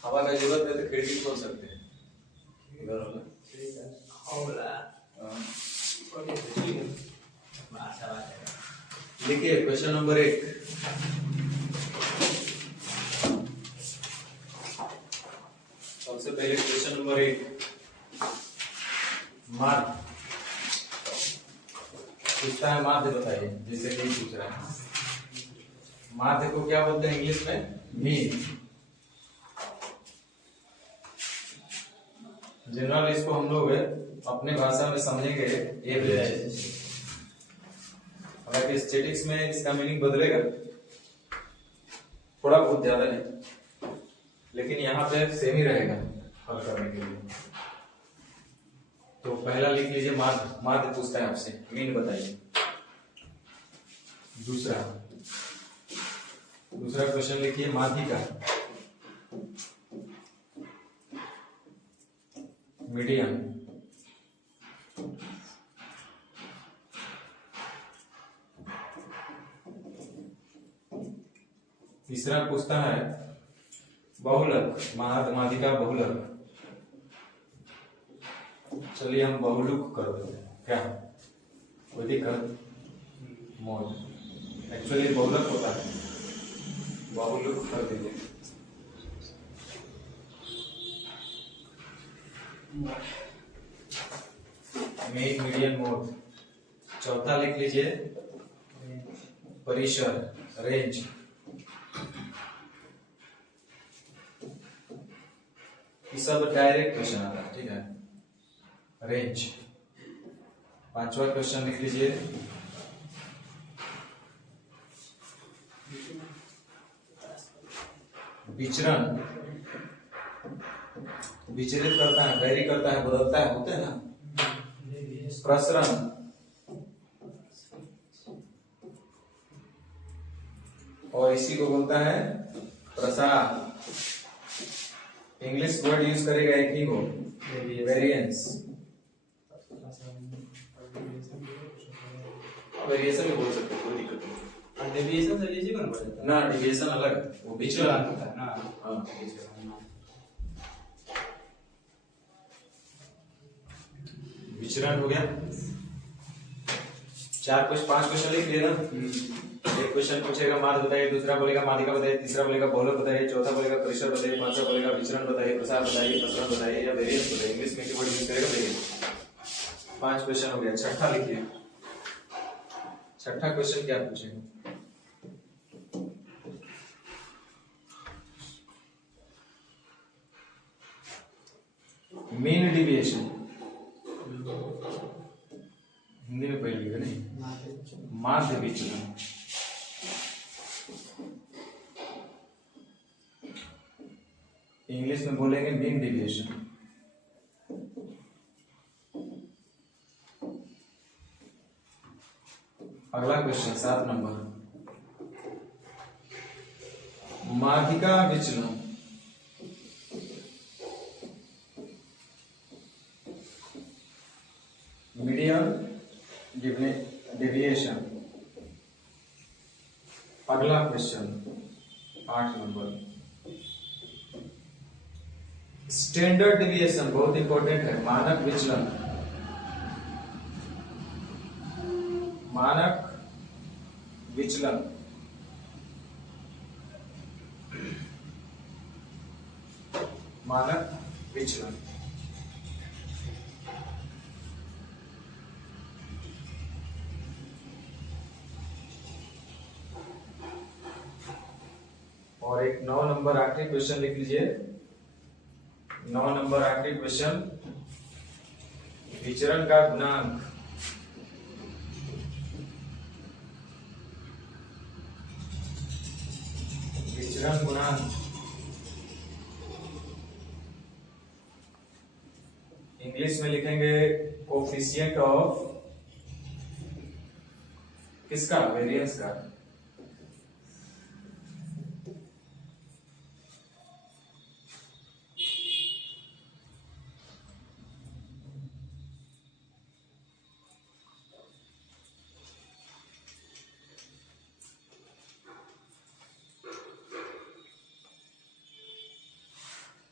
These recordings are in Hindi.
हवा का जरूरत है तो खिड़की खोल सकते हैं। इधर वाला लिखिए क्वेश्चन नंबर 1। सबसे पहले क्वेश्चन नंबर 1 माध्य पूछता है। माध्य बताइए, जैसे कि पूछ रहा है माध्य को क्या बोलते हैं इंग्लिश में? मीन। जनरल इसको हम लोग अपने भाषा में समझेंगे एवरेज। हालांकि स्टैटिक्स में इसका मीनिंग बदलेगा, थोड़ा बहुत, ज्यादा नहीं, लेकिन यहाँ पे सेम ही रहेगा हल करने के लिए। तो पहला लिख लीजिए माध्य। माध्य पूछता है आपसे, मीन बताइए। दूसरा क्वेश्चन लिखिए माध्यिका, मीडियम। तीसरा पूछता है बहुलक, माध्यिका बहुलक। चलिए हम बहुलुक कर देते हैं, क्या कोई दिक्कत? मोड एक्चुअली बहुलक होता है, बहुलुक कर दीजिए। Mean, medium, mode. चौथा लिख लीजिए परिसर, रेंज। ये सब डायरेक्ट क्वेश्चन आता है, ठीक है। रेंज। पांचवा क्वेश्चन लिख लीजिए विचरण। विचरित करता है, वैरी करता है, बदलता है, होता है ना। प्रसरण और इसी को बोलता है प्रसार। इंग्लिश वर्ड यूज करेगा एक ही को, वेरिएंस। वेरिएशन भी बोल सकते हैं, कोई दिक्कत नहीं। डेविएशन से लीजिए कौन पड़ेगा ना, डेविएशन अलग है, वो विचलन होता है ना। हाँ, विचरण हो गया। 5 क्वेश्चन लिख लिए ना। एक क्वेश्चन पूछेगा माध्य बताइए, दूसरा बोलेगा माध्यिका बताइए, तीसरा बोलेगा बहुलक बताइए, चौथा बोलेगा परिसर बताइए, पांचवा बोलेगा विचरण बताइए, प्रसार बताइए, प्रसरण बताइए या वेरिएंस बताइए। इंग्लिश में कीवर्ड यूज करेगा वेरिएंस। 5 क्वेश्चन हो गया। छठा लिखिए। छठा क्वेश्चन क्या पूछेगा? Mean deviation. हिंदी में पढ़ लिया नहीं, माध्य विचलन। इंग्लिश में बोलेंगे मीन डिविएशन। अगला क्वेश्चन 7 नंबर, माध्यिका विचलन। Medium deviation. अगला क्वेश्चन 8 नंबर, स्टैंडर्ड डेविएशन। बहुत इंपॉर्टेंट है। मानक विचलन। मानक विचलन। मानक विचलन। और एक 9 नंबर आखिरी क्वेश्चन लिख लीजिए। 9 नंबर आखिरी क्वेश्चन, विचरण का गुणांक। विचरण गुणांक इंग्लिश में लिखेंगे कोफिशिएंट ऑफ किसका? वेरिएंस का।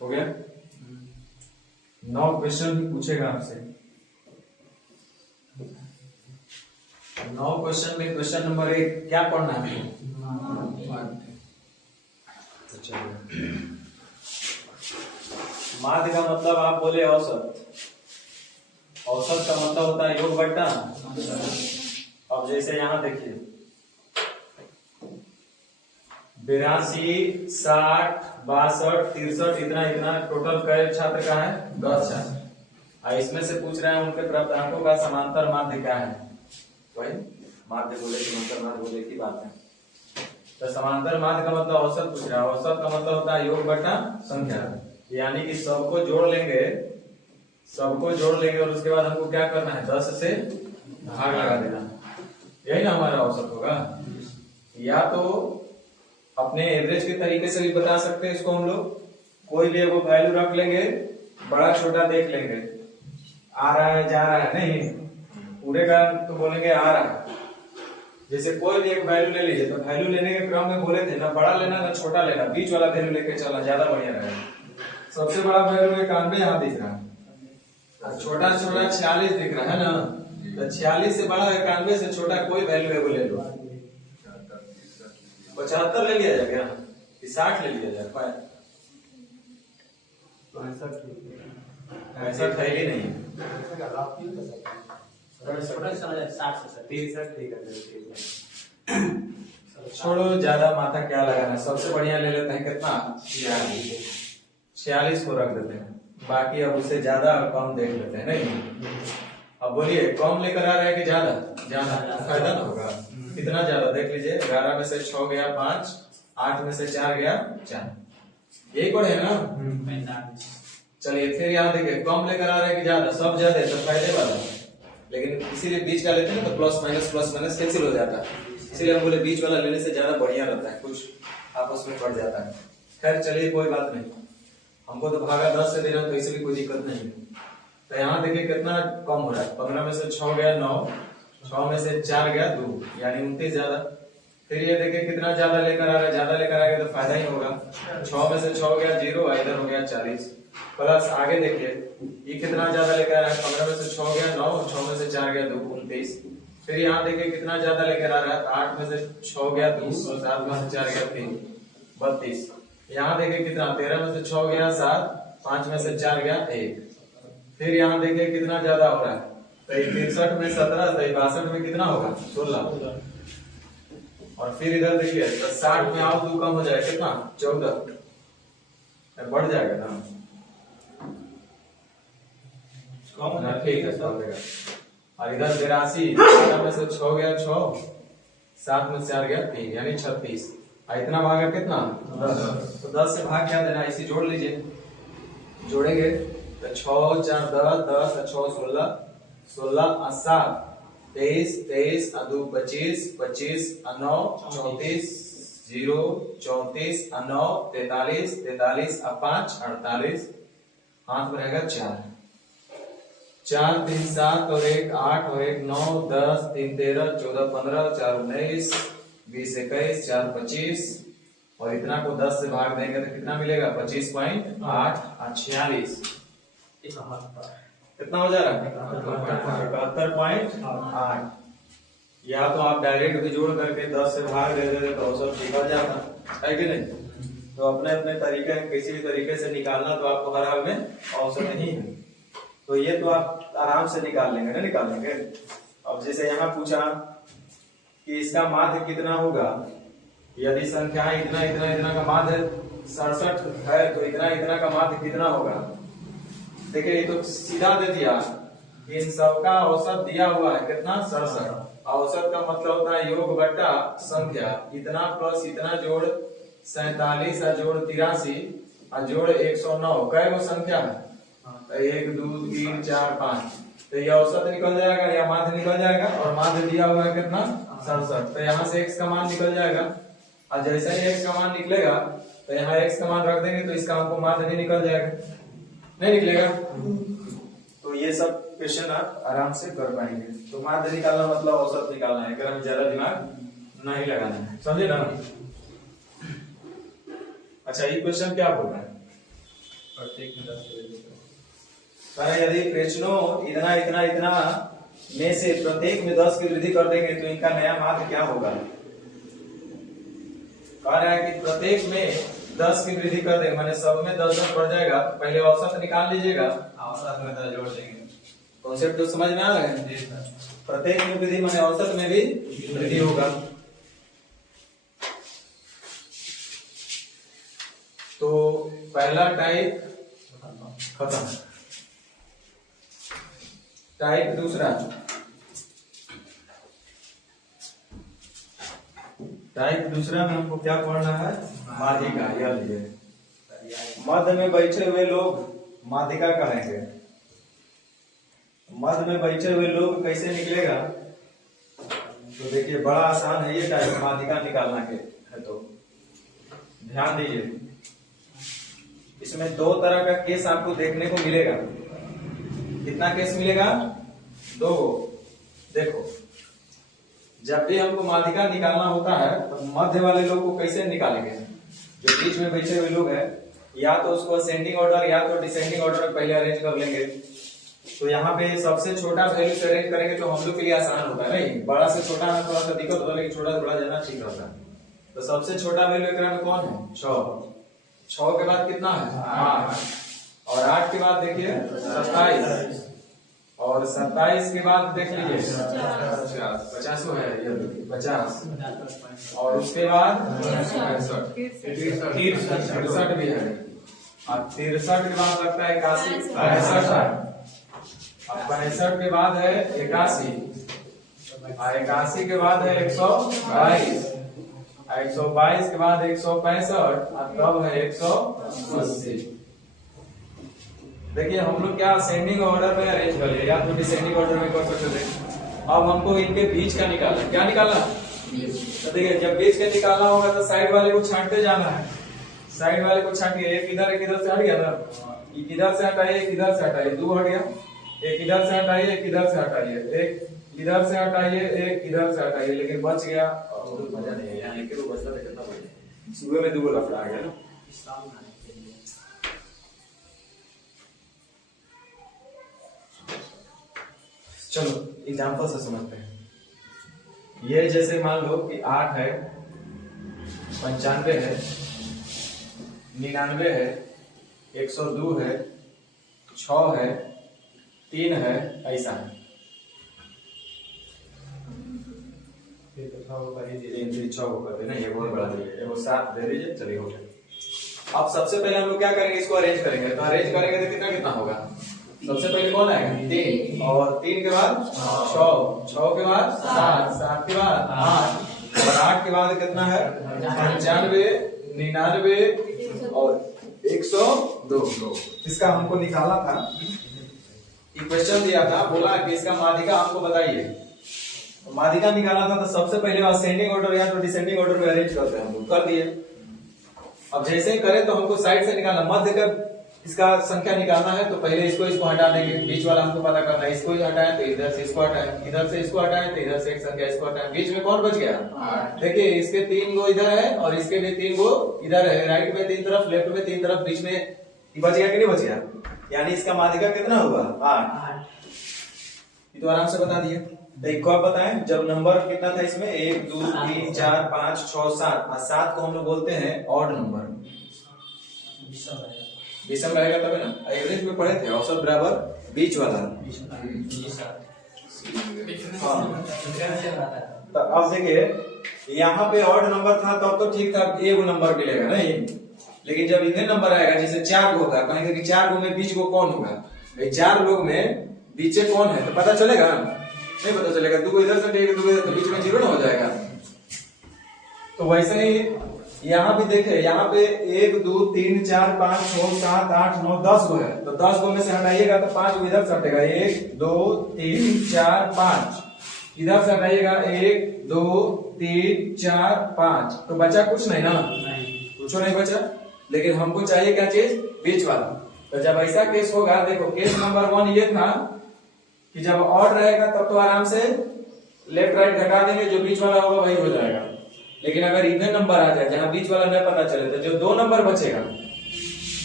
हो गया। 9 क्वेश्चन भी पूछेगा आपसे। 9 क्वेश्चन में क्वेश्चन नंबर 1 क्या पढ़ना है? माध्य का मतलब आप बोले औसत। औसत का मतलब होता है योग बट्टा। अब जैसे यहाँ देखिए 82, 60, 62, 63 इतना इतना टोटल कै छात्र का है? 10 छात्र। इसमें से पूछ रहे हैं उनके प्राप्तांकों का समांतर माध्य क्या है? वही माध्य बोले समांतर माध्य बोले की बात है। तो समांतर माध्य का मतलब औसत पूछ रहा है। औसत का मतलब होता है योग बटा संख्या, यानी कि सबको जोड़ लेंगे और उसके बाद हमको क्या करना है? 10 से भाग लगा देना, यही ना हमारा औसत होगा। या तो अपने एवरेज के तरीके से भी बता सकते हैं इसको हम लोग। कोई भी वो वैल्यू रख लेंगे, बड़ा छोटा देख लेंगे, आ रहा है जा रहा है, नहीं पूरे का तो बोलेंगे आ रहा है। जैसे कोई भी एक वैल्यू ले लीजिए, तो वैल्यू लेने के क्रम में बोले थे ना बड़ा लेना ना छोटा लेना, बीच वाला वैल्यू लेके चलना ज्यादा बढ़िया रहेगा। सबसे बड़ा वैल्यू 91 यहाँ दिख रहा है, छोटा 46 दिख रहा है ना। तो 46 से बड़ा 91 से छोटा कोई वैल्यू है वो ले लो। 75 ले लिया जाएगा कि 60 ले लिया जाए? 65 है ही नहीं। छोड़ो ज्यादा माथा क्या लगाना, सबसे बढ़िया ले लेते हैं कितना? 46 को रख देते हैं, बाकी अब उससे ज्यादा और कम देख लेते हैं। नहीं अब बोलिए कम लेकर आ रहा है कि ज्यादा? ज्यादा फायदा ना होगा। कितना ज्यादा देख लीजिए, 11 में से 6 गया 5, 8 में से 4 गया 4, यही पढ़े ना। चलिए फिर यहाँ देखिए कम लेकर आ रहा है कि ज्यादा? सब ज्यादा है तो फायदे वाला, लेकिन इसीलिए बीच का लेते हैं तो प्लस माइनस कैंसिल हो जाता है। इसीलिए हम बोले बीच वाला लेने से ज्यादा बढ़िया रहता है, कुछ आपस में बढ़ जाता है। खैर चलिए कोई बात नहीं, हमको तो भागा 10 से देना तो इसलिए कोई दिक्कत नहीं। तो यहाँ देखिए कितना कम हो रहा है। 15 में से 6 गया 9, 6 में से 4 गया 2, यानी 29 ज्यादा। फिर ये देखिए कितना ज्यादा लेकर आ रहा है, ज्यादा लेकर आएगा तो फायदा ही होगा। 6 में से 6 गया 0, इधर हो गया 40, प्लस आगे देखिए ये कितना ज्यादा लेकर आ रहा है। 15 में से 6 गया 9, 6 में से 4 गया 2, 29। फिर यहाँ देखिए कितना ज्यादा लेकर आ रहा है। 8 में से 6 गया 2, 7 में से 4 गया 3, 32। यहाँ देखिए कितना 13 में से 6 गया 7, 5 में से 4 गया 1। फिर यहाँ देखिए कितना ज्यादा हो रहा है, तो 63 में 17, तो 62 में कितना होगा? 16। और फिर इधर देखिए तो 60 में आओ 2 कम हो जाए कितना? 14, बढ़ जाएगा ना। ठीक है चलेगा। और इधर 82, 15 में से 6 गया 6, 7 में से 4 गया 3, यानी 36। इतना भागा कितना? 10। तो 10 से भाग क्या देना? इसी जोड़ लीजिए, जोड़ेंगे तो 6 4 10, 10 6 16, 16 और 7 23, 23 और 2 25, 25 और 9 34, 0 34 और 9 43, 43 और 5 48, हाथ में रहेगा 4, 4 3 7 और 1 8 और 1 9 10 3 13 14 15 4 19 20 21 4 25, और इतना को 10 से भाग देंगे तो कितना मिलेगा? 25.8 और 46 कितना हो जा रहा है? 71.8। या तो आप डायरेक्ट भी जोड़ करके 10 से भाग दे देते तो औसत निकल जाता है कि नहीं। तो अपने अपने तरीके किसी भी तरीके से निकालना तो आपको हर हाल में औसत नहीं है, तो ये तो आप आराम से निकाल लेंगे ना, निकाल लेंगे। अब जैसे यहाँ पूछा कि इसका माध्य कितना होगा, यदि संख्या इतना इतना इतना का माध्य 67 है तो इतना इतना का माध्य कितना होगा? देखिए ये तो सीधा दे दिया, इन सबका औसत दिया हुआ है कितना? 67। औसत का मतलब होता है योग बट्टा संख्या, इतना प्लस इतना जोड़ 47 और जोड़ 83 और जोड़ 109, कै वो संख्या है? 1 2 3 4 5, तो ये औसत निकल जाएगा या माध्य निकल जाएगा। और माध्य दिया हुआ है कितना? 67। तो यहाँ से x का मान निकल जाएगा, और जैसे ही x का मान निकलेगा तो यहाँ x का मान रख देंगे तो इसका हमको माध्य नहीं निकल जाएगा, नहीं निकलेगा। तो ये सब क्वेश्चन आप आराम से कर पाएंगे। तो माध्य निकालना मतलब औसत निकालना है, अगर हम ज्यादा दिमाग नहीं लगाना है, समझे ना। अच्छा ये क्वेश्चन क्या बोल रहा है? प्रत्येक में 10 की वृद्धि करें। यदि प्रश्नों इतना इतना इतना में से प्रत्येक में 10 की वृद्धि कर देंगे तो इनका नया माध्य क्या होगा? कह रहा है कि प्रत्येक में 10 की वृद्धि कर देंगे, माने सब में 10 बढ़ जाएगा। पहले औसत निकाल लीजिएगा, औसत में 10 जोड़ देंगे। कॉन्सेप्ट तो समझ में आ रहा है? जी सर। प्रत्येक में वृद्धि माने औसत में भी वृद्धि होगा। तो पहला टाइप खत्म। टाइप दूसरा, टाइप दूसरा में हमको क्या पढ़ना है? माध्यिका। यह लीजिए, मध्य में बैठे हुए लोग माध्यिका कहेंगे। मध्य में बैठे हुए लोग कैसे निकलेगा? तो देखिए बड़ा आसान है ये टाइप माध्यिका निकालना के है। तो ध्यान दीजिए, इसमें दो तरह का केस आपको देखने को मिलेगा। कितना केस मिलेगा? 2। देखो, जब भी हमको माध्यिका निकालना होता है तो मध्य वाले लोग को कैसे निकालेंगे? जो बीच में बैठे हुए लोग हैं, या तो उसको असेंडिंग ऑर्डर या तो डिसेंडिंग ऑर्डर में पहले अरेंज कर लेंगे। तो यहाँ पे सबसे छोटा वैल्यू से अरेंज करेंगे तो हम लोग के लिए आसान होता है। नहीं, बड़ा से छोटा में थोड़ा सा दिक्कत होता है, लेकिन छोटा से बड़ा जाना ठीक रहता है। तो सबसे छोटा वैल्यू एकरा में कौन है? 6। 6 के बाद कितना है? 8। और 8 के बाद देखिए 27। और 27 के बाद देख लीजिए 50 है, ये 50। और उसके बाद 63 भी है। और 63 के बाद लगता है 81, 65। अब 65 के बाद है 81। और 81 के बाद है 122। 122 के बाद 165 और तब है 180। देखिए हम लोग क्या असेंडिंग ऑर्डर में अरेंज कर लिया, या तो डिसेंडिंग ऑर्डर में कर सकते थे। अब हमको इनके बीच का निकालना, क्या निकालना? तो देखिए जब बीच का निकालना होगा तो साइड वाले को छांटते जाना है। साइड वाले को छांटिए, एक इधर से हट गया ना, एक इधर से हटाइए, एक इधर से हटाइए, 2 हट गया। एक इधर से हटाइए, एक इधर से हटाइए, एक इधर से हटाइए, एक इधर से हटाइए, लेकिन बच गया। और मजा नहीं है यहाँ, एक ही बचता था, कितना बढ़िया। सुबह में 2 लफड़ा आ गया ना। चलो एग्जांपल से समझते हैं। ये जैसे मान लो कि 8 है, 95 है, 99 है, 102 है, 6 है, 3 है, ऐसा है। 6 होगा ना, ये बहुत बड़ा दे, वो 7 दे दीजिए, चलिए हो गया। अब सबसे पहले हम लोग क्या करेंगे? इसको अरेंज करेंगे। तो अरेंज करेंगे तो कितना कितना होगा? सबसे पहले कौन आएगा? 3। और 3 के बाद 6, 6 के बाद 7, 7 के बाद 8 और 8 के बाद कितना है? 95, 99 और 102। इसका हमको निकाला था, क्वेश्चन दिया था, बोला कि इसका माध्यिका हमको बताइए। तो माध्यिका निकाला था तो सबसे पहले असेंडिंग ऑर्डर या तो डिसेंडिंग ऑर्डर में अरेंज करते हैं। हम लोग कर दिए। अब जैसे ही करें तो हमको साइड से निकालना, मध्य का इसका संख्या निकालना है। तो पहले इसको हटा देंगे, बीच वाला हमको पता करना है। इसको हटाएं तो इधर से इसको हटाएं, इधर से इसको हटाएं तो इधर से एक संख्या इसको हटाएं। बीच में कौन बच गया? देखिए इसके 3 गो इधर है और इसके भी 3 गो इधर है। राइट में 3 तरफ, लेफ्ट में 3 तरफ, बीच में बच गया कि नहीं बच गया? यानी इसका माध्यिका कितना हुआ? 8। ये तो आराम से बता दिए। देखो आप बताएं, जब नंबर कितना था इसमें? 1 2 3 4 5 6 7 और 7 को हम लोग बोलते हैं ऑड नंबर। विषम रहेगा तब ना। एवरेज में पढ़े थे, औसत बराबर बीच वाला। तो अब देखिए यहाँ पे ऑड नंबर था तब तो ठीक था, एक नंबर मिलेगा नहीं। लेकिन जब इधर नंबर आएगा, जैसे 4 गो होगा, कहेंगे कि 4 गो में बीच को कौन होगा? 4 लोग में बीचे कौन है तो पता चलेगा? नहीं पता चलेगा। 2 इधर से देगा, 2 इधर, तो बीच में 0 ना हो जाएगा। तो वैसे ही यहाँ भी देखे, यहाँ पे 1 2 3 4 5 6 7 8 9 10 गो है। तो 10 गो में से हटाइएगा तो 5 गो इधर से हटेगा। 1 2 3 4 5 इधर से हटाइएगा। 1 2 3 4 5 तो बचा कुछ नहीं ना, कुछ नहीं बचा। लेकिन हमको चाहिए क्या चीज? बीच वाला। तो जब ऐसा केस होगा, देखो केस नंबर 1 ये था कि जब ऑड रहेगा तब तो आराम से लेफ्ट राइट घटा देंगे, जो बीच वाला होगा वही हो जाएगा। लेकिन अगर इवन नंबर आ जाए जहां बीच वाला नहीं पता चले, तो जो 2 नंबर बचेगा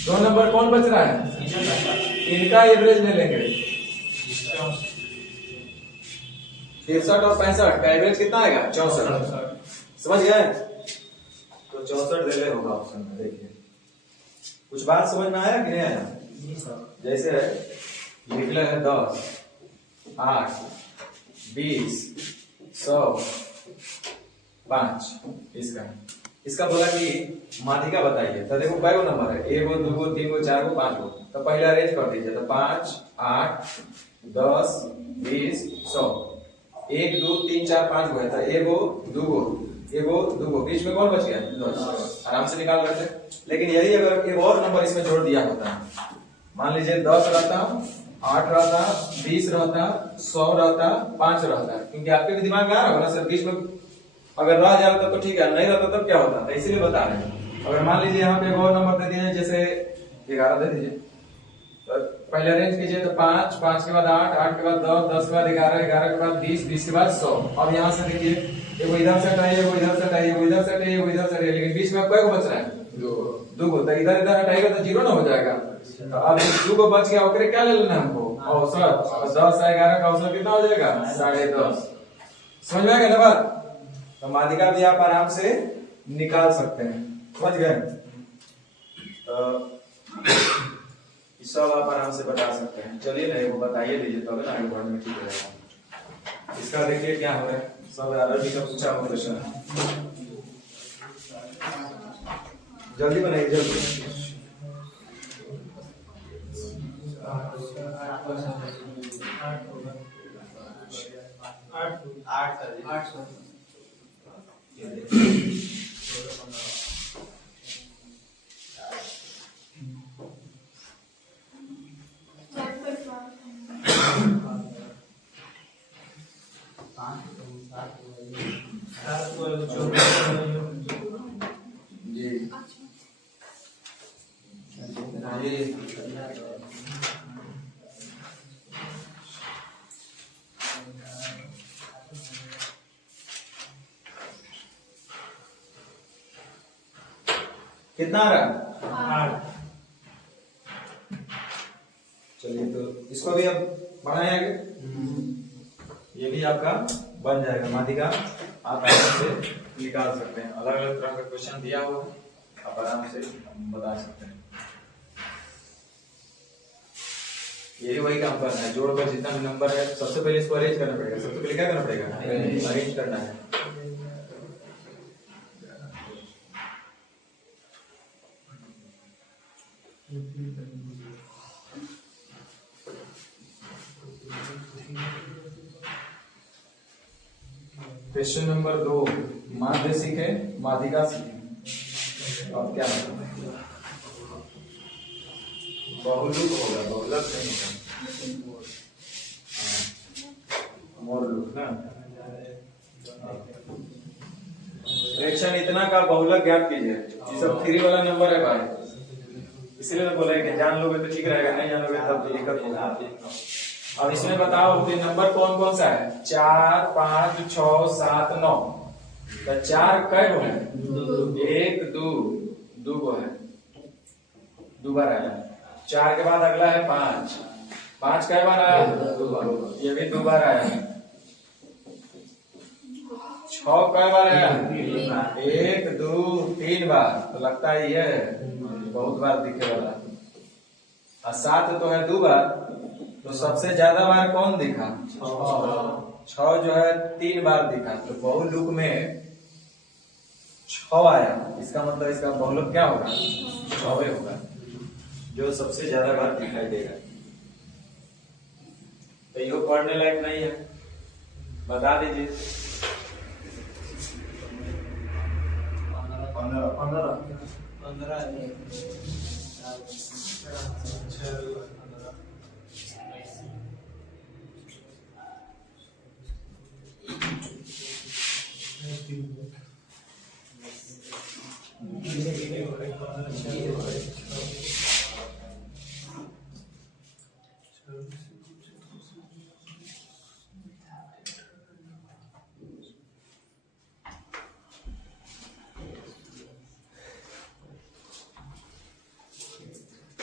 दो नंबर कौन बच रहा है? इनका एवरेज ले लेंगे। 63 और 65 का एवरेज कितना आएगा? 64। समझ गए? तो 64 ले ले होगा ऑप्शन में। देखिए कुछ बात समझ में आया कि नहीं आया? जैसे लिख ले है 10, 8, 20, 100, 5। इसका बोला कि माध्यिका बताइए। तो देखो कै गो नंबर है? 1 2 3 4 5 गो। तो पहला अरेंज कर दीजिए। तो 5, 8, 10, 20, 100। 1 2 3 4 5 गो है। तो एगो दूगो बीच में कौन बच गया? 10। आराम से निकाल लेते। लेकिन यही अगर एक और नंबर इसमें जोड़ दिया होता, मान लीजिए 10 रहता, 8 रहता, 20 रहता, 100 रहता, 5 रहता, क्योंकि आपके भी दिमाग में आ रहा होगा ना सर, बीच में अगर रह जाता तो ठीक है, नहीं रहता तब क्या होता? इसीलिए बता रहे हैं। अगर मान लीजिए यहाँ पे एक और नंबर दे दीजिए, जैसे 11 दे दीजिए। तो पहले अरेंज कीजिए। तो 5, 5 के बाद 8, 8 के बाद 10, 10 के बाद 11, 11 के बाद 20, 20 के बाद 100। अब यहाँ से देखिए एगो इधर से हटाइए, एगो इधर से हटाइए, एगो इधर से हटाइए, एगो इधर से हटाइए, लेकिन बीच में अब कई गो बच रहा है? दो गो। तो इधर इधर हटाएगा तो 0 ना हो जाएगा। तो अब 2 गो बच गया, ओकरे क्या ले लेना हमको? औसत। 10 और 11 का औसत कितना हो जाएगा? 10.5। समझ में आ गया ना बात? तो माध्यिका भी आप आराम से निकाल सकते हैं। समझ गए? सब आप आराम से बता सकते हैं। चलिए ना वो बताइए दीजिए, तब ना आगे बढ़ने में ठीक रहेगा। इसका देखिए क्या हो रहा है। सब आरबी का पूछा हुआ क्वेश्चन। जल्दी बनाइए, जल्दी। कितना आ रहा है? चलिए तो इसको भी अब बढ़ाएं आगे। ये भी आपका बन जाएगा माध्यिका। आप आराम से निकाल सकते हैं। अलग अलग तरह का क्वेश्चन दिया हुआ है, आप आराम से बता सकते हैं। यही वही काम करना है। जोड़कर जितना भी नंबर है, सबसे पहले इसको अरेंज करना पड़ेगा। सबसे पहले क्या करना पड़ेगा? अरेंज करना है। क्वेश्चन नंबर 2, माध्य सीखे, माध्यिका सीखे। और क्या बहुलुक होगा, बहुलक नहीं होगा, मोरलुक ना। फ्रैक्शन इतना का बहुलक ज्ञात कीजिए। ये सब 3 वाला नंबर है भाई, इसीलिए मैं बोला कि जान लोगे तो ठीक रहेगा, नहीं जानोगे तब दिक्कत होगा। अब इसमें बताओ कि नंबर कौन कौन सा है? 4, 5, 6, 7, 9। तो 4 कै गो है? 1 2 2 गो है, 2 बार आया। 4 के बाद अगला है 5, 5 कै बार आया? 2 बार। ये भी 2 बार आया। 6 कै बार आया? 1 2 3 बार। तो लगता है ये बहुत बार दिखे वाला। और 7 तो है 2 बार। तो सबसे ज्यादा बार कौन दिखा? 6 जो है 3 बार दिखा। तो बहुलुक में 6 आया। इसका मतलब इसका बहुलक क्या होगा? 6 होगा, जो सबसे ज्यादा बार दिखाई देगा। तो ये पढ़ने लायक नहीं है, बता दीजिए। 15 15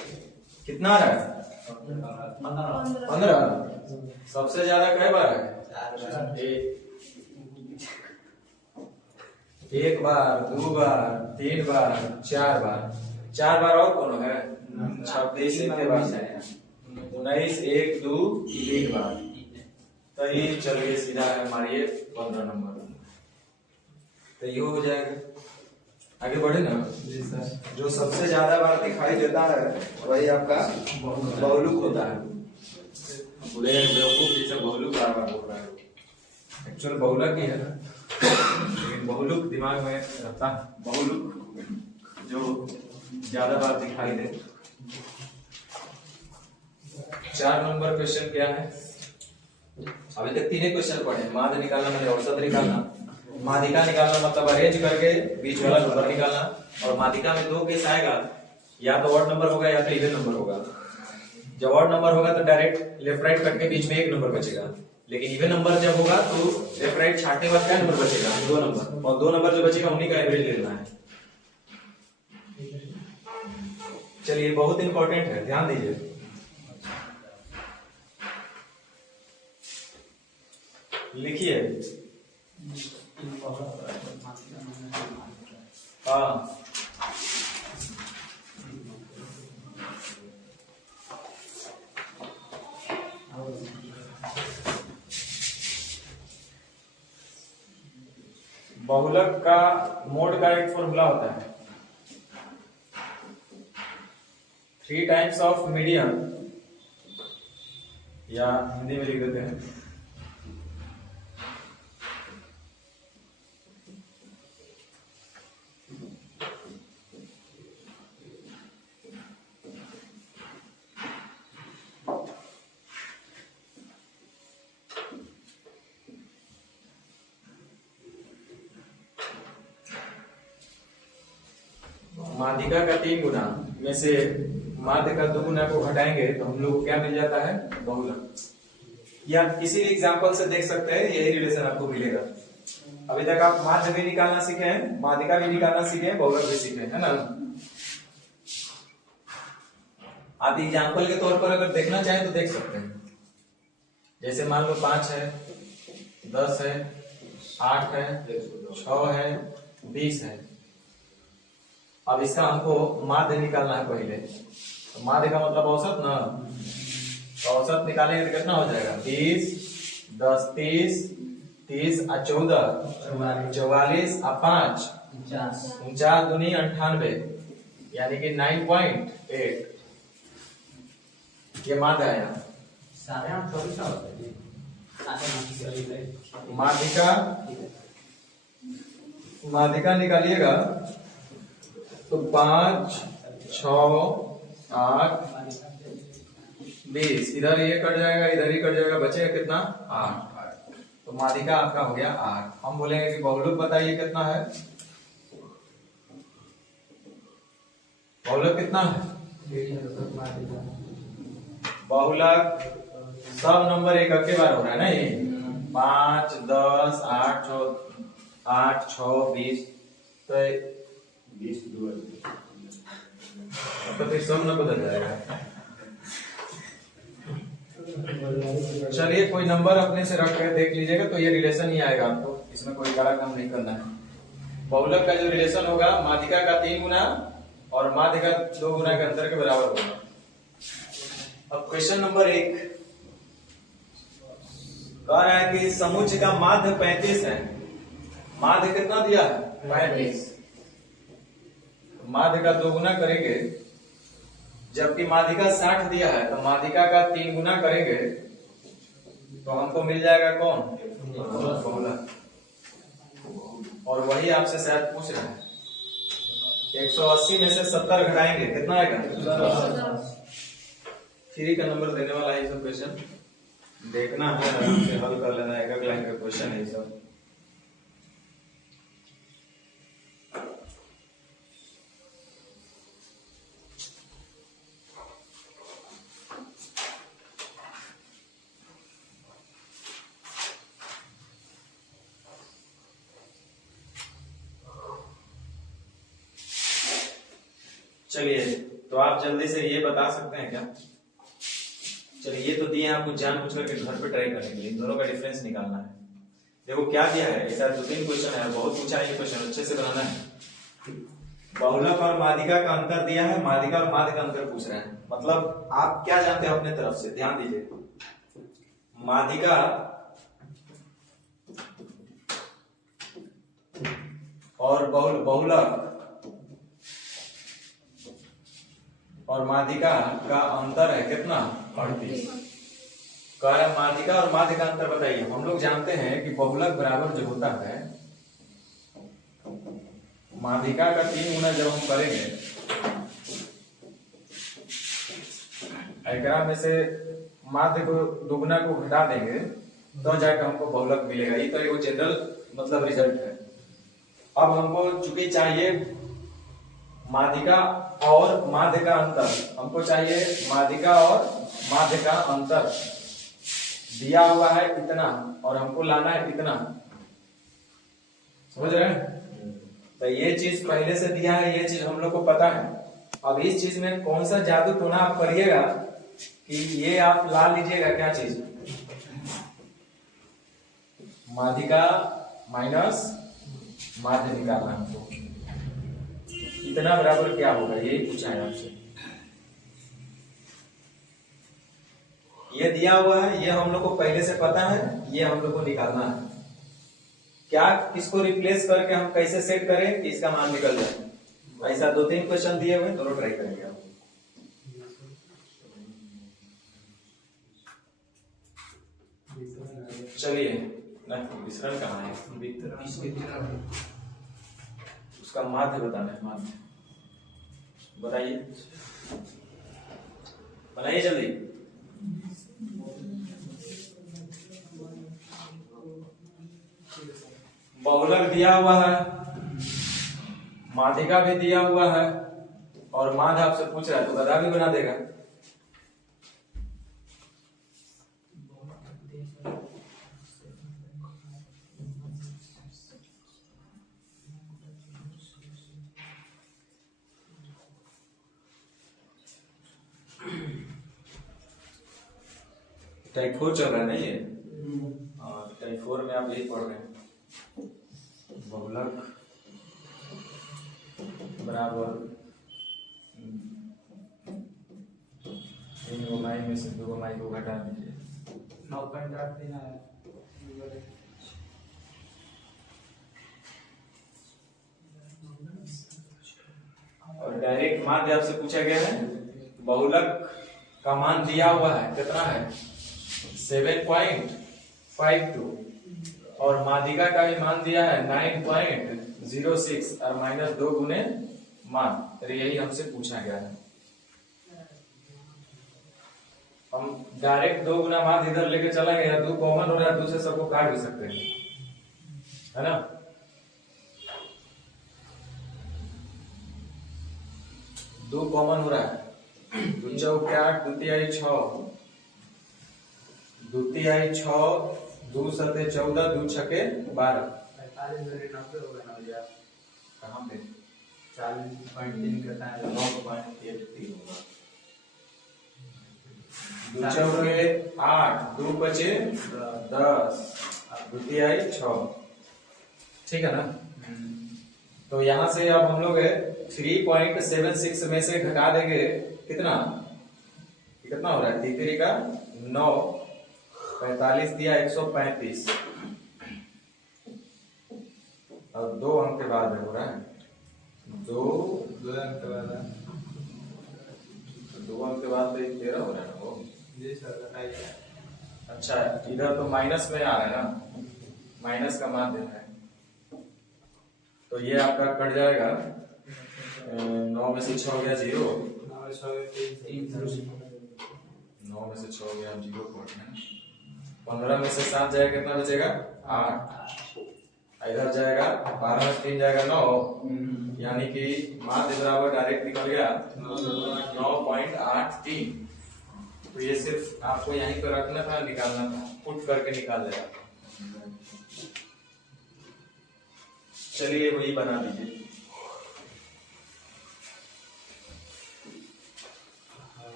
कितना आ रहा है? 15। सबसे ज्यादा कई बार है? एक बार, 2 बार, 3 बार, 4 बार। 4 बार और कौन है? 26 इतने बार है। 19, 1, 2, 3 बार। तो ये चलिए सीधा है हमारे 15 नंबर। तो ये हो जाएगा। आगे बढ़े ना। जो सबसे ज्यादा बार दिखाई देता है वही आपका बहुलक होता है। बोले बेवकूफ जैसे बहुलक बार बार बोल रहा है, एक्चुअल बहुलक ही है, लेकिन बहुलक दिमाग में रहता है। बहुलक जो ज्यादा बार दिखाई दे। 4 नंबर क्वेश्चन क्या है? अभी तक 3 क्वेश्चन पढ़े। माध्य निकालना मतलब औसत निकालना, माध्यिका निकालना मतलब अरेंज करके बीच वाला नंबर निकालना, और माध्यिका में 2 केस आएगा, या तो ऑड नंबर होगा या तो इवन नंबर होगा। जब ऑड नंबर होगा तो डायरेक्ट लेफ्ट राइट करके बीच में 1 नंबर बचेगा, लेकिन इवन नंबर जब होगा तो लेफ्ट राइट छाटने के बाद क्या नंबर बचेगा? 2 नंबर, और 2 नंबर जो बचेगा उन्हीं का एवरेज लेना है। चलिए बहुत इंपॉर्टेंट है, ध्यान दीजिए। लिखिए। हाँ, बहुलक का मोड का एक फॉर्मूला होता है, 3 टाइम्स ऑफ मीडियन, या हिंदी में लिख देते हैं माध्यिका का 3 गुना में से माध्य का 2 गुना को घटाएंगे तो हम लोग क्या मिल जाता है? बहुलक। या किसी भी एग्जांपल से देख सकते हैं, यही रिलेशन आपको मिलेगा। अभी तक आप माध्य भी निकालना सीखे हैं, माध्यिका भी निकालना सीखे हैं, बहुलक भी सीखे हैं, है ना। आप एग्जांपल के तौर पर अगर देखना चाहें तो देख सकते हैं। जैसे मान लो 5 है, 10 है, 8 है, 6 है, 20 है। अब इसका हमको माध्य निकालना है पहले। तो माध्य का मतलब औसत ना, तो औसत निकालेंगे तो कितना हो जाएगा? 20, 10, 30, 30 और 14, 44 और 5, 49 दूनी 98, यानी कि 9.8। ये माध्य आया। माध्यिका निकालिएगा तो 5, 6, 8, 20, इधर ये कट जाएगा, इधर ही कट जाएगा, बचेगा कितना? 8। तो माध्यिका आपका हो गया 8। हम बोलेंगे कि बहुलक बताइए कितना है? बहुलक कितना है? बहुलक सब नंबर एक के बार हो रहा है ना, ये 5, 10, 8, 6, 20, तो 20 तो फिर सब न बदल जाएगा। चलिए कोई नंबर अपने से रख कर देख लीजिएगा तो ये रिलेशन ही आएगा आपको, इसमें कोई बड़ा काम नहीं करना है। बहुलक का जो रिलेशन होगा माध्यिका का 3 गुना और माध्य का 2 गुना के अंतर के बराबर होगा। अब क्वेश्चन नंबर 1 कह रहा है कि समुच्चय का माध्य 35 है। माध्य कितना दिया है? 35। माध्य का 2 गुना करेंगे, जबकि माध्यिका 60 दिया है, तो माध्यिका का 3 गुना करेंगे तो हमको मिल जाएगा कौन? बहुलक। और वही आपसे शायद पूछ रहा है। 180 में से 70 घटाएंगे, कितना आएगा? 3 का नंबर देने वाला है सब क्वेश्चन, देखना है, आराम से हल कर लेना, एक लाइन का क्वेश्चन है सब। चलिए तो आप जल्दी से ये बता सकते हैं क्या? चलिए ये तो दिए हैं आपको जानबूझ करके घर पे ट्राई करेंगे, इन दोनों का डिफरेंस निकालना है। देखो क्या दिया है, ऐसा 2-3 क्वेश्चन है, बहुत पूछा है ये क्वेश्चन, अच्छे से बनाना है। बहुलक और माध्यिका का अंतर दिया है, माध्यिका और माध्य का अंतर पूछ रहे हैं। मतलब आप क्या जानते हैं अपने तरफ से, ध्यान दीजिए। माध्यिका और बहुलक और माध्यिका का अंतर है कितना? 38। कह रहा है माध्यिका और माध्य का अंतर बताइए। हम लोग जानते हैं कि बहुलक बराबर जो होता है माध्यिका का 3 गुना जब हम करेंगे, एकरा में से माध्य को 2 गुना को घटा देंगे तो जाकर हमको बहुलक मिलेगा। ये तो एक जनरल मतलब रिजल्ट है। अब हमको चूंकि चाहिए माध्यिका और माध्य का अंतर, हमको चाहिए माध्यिका और माध्य का अंतर दिया हुआ है इतना और हमको लाना है इतना, समझ रहे हैं? तो ये चीज पहले से दिया है, ये चीज हम लोग को पता है। अब इस चीज में कौन सा जादू टोना आप करिएगा कि ये आप ला लीजिएगा, क्या चीज? माध्यिका माइनस माध्य निकालना हमको, इतना बराबर क्या होगा, यही पूछा है आपसे। ये दिया हुआ है, ये हम लोग को पहले से पता है, ये हम लोग को निकालना है। क्या इसको रिप्लेस करके हम कैसे सेट करें कि इसका मान निकल जाए? ऐसा 2-3 क्वेश्चन दिए हुए, दोनों ट्राई करेंगे आप। चलिए नहीं, विसरण कहाँ है? उसका माध्य बताना है, माध्य बताइए, बनाइए जल्दी। बहुलक दिया हुआ है, माध्यिका भी दिया हुआ है और माध्य आपसे पूछ रहा है तो गधा भी बना देगा। टाइप 4 चल रहा है ना ये, और टाइप 4 में आप यही पढ़ रहे हैं। बहुलक बराबर 3 माई में से 2 माई को घटा दीजिए, 9.8 देना है। और डायरेक्ट माध्य आपसे पूछा गया है। बहुलक का मान दिया हुआ है, कितना है? 7.52 और माध्यिका का भी मान दिया है 9.06 और -2 गुने मान, तो यही हमसे पूछा गया है। हम डायरेक्ट 2 गुना मान इधर लेके चला गया, 2 कॉमन हो रहा है, 2 से सबको काट भी सकते हैं, है ना? दो कॉमन हो रहा है, 2 चौके 8, 2 तिहाई 6, 2 तिहाई 6, 2 सते 14, 2 छके 12। 45 होगा ना भैया? कहाँ पे? 40.3 करता है, 9.83 होगा। 2 चौके 8, 2 बचे 10, 2 तिहाई 6, ठीक है ना? तो यहां से अब हम लोग 3.76 में से घटा देंगे कितना? कितना हो रहा है? 3 का 9, 45 दिया 135 और 2 अंक के बाद हो रहा है 2 अंक के बाद 2 अंक के बाद तो 13 हो रहा है ना वो। जी सर बताइए। अच्छा इधर तो माइनस में आ रहा है ना, माइनस का मान देना है, तो ये आपका कट जाएगा। 9 में से 6 हो गया 0, 9 में से 6 हो गया 0, 15 में से 7 जाएगा, कितना बचेगा? 8, इधर जाएगा 12 में 3 जाएगा 9, यानी कि माध्य बराबर डायरेक्ट निकल गया 9.83। तो ये सिर्फ आपको यहीं पर रखना था, निकालना था, पुट करके निकाल देगा। चलिए वही बना दीजिए।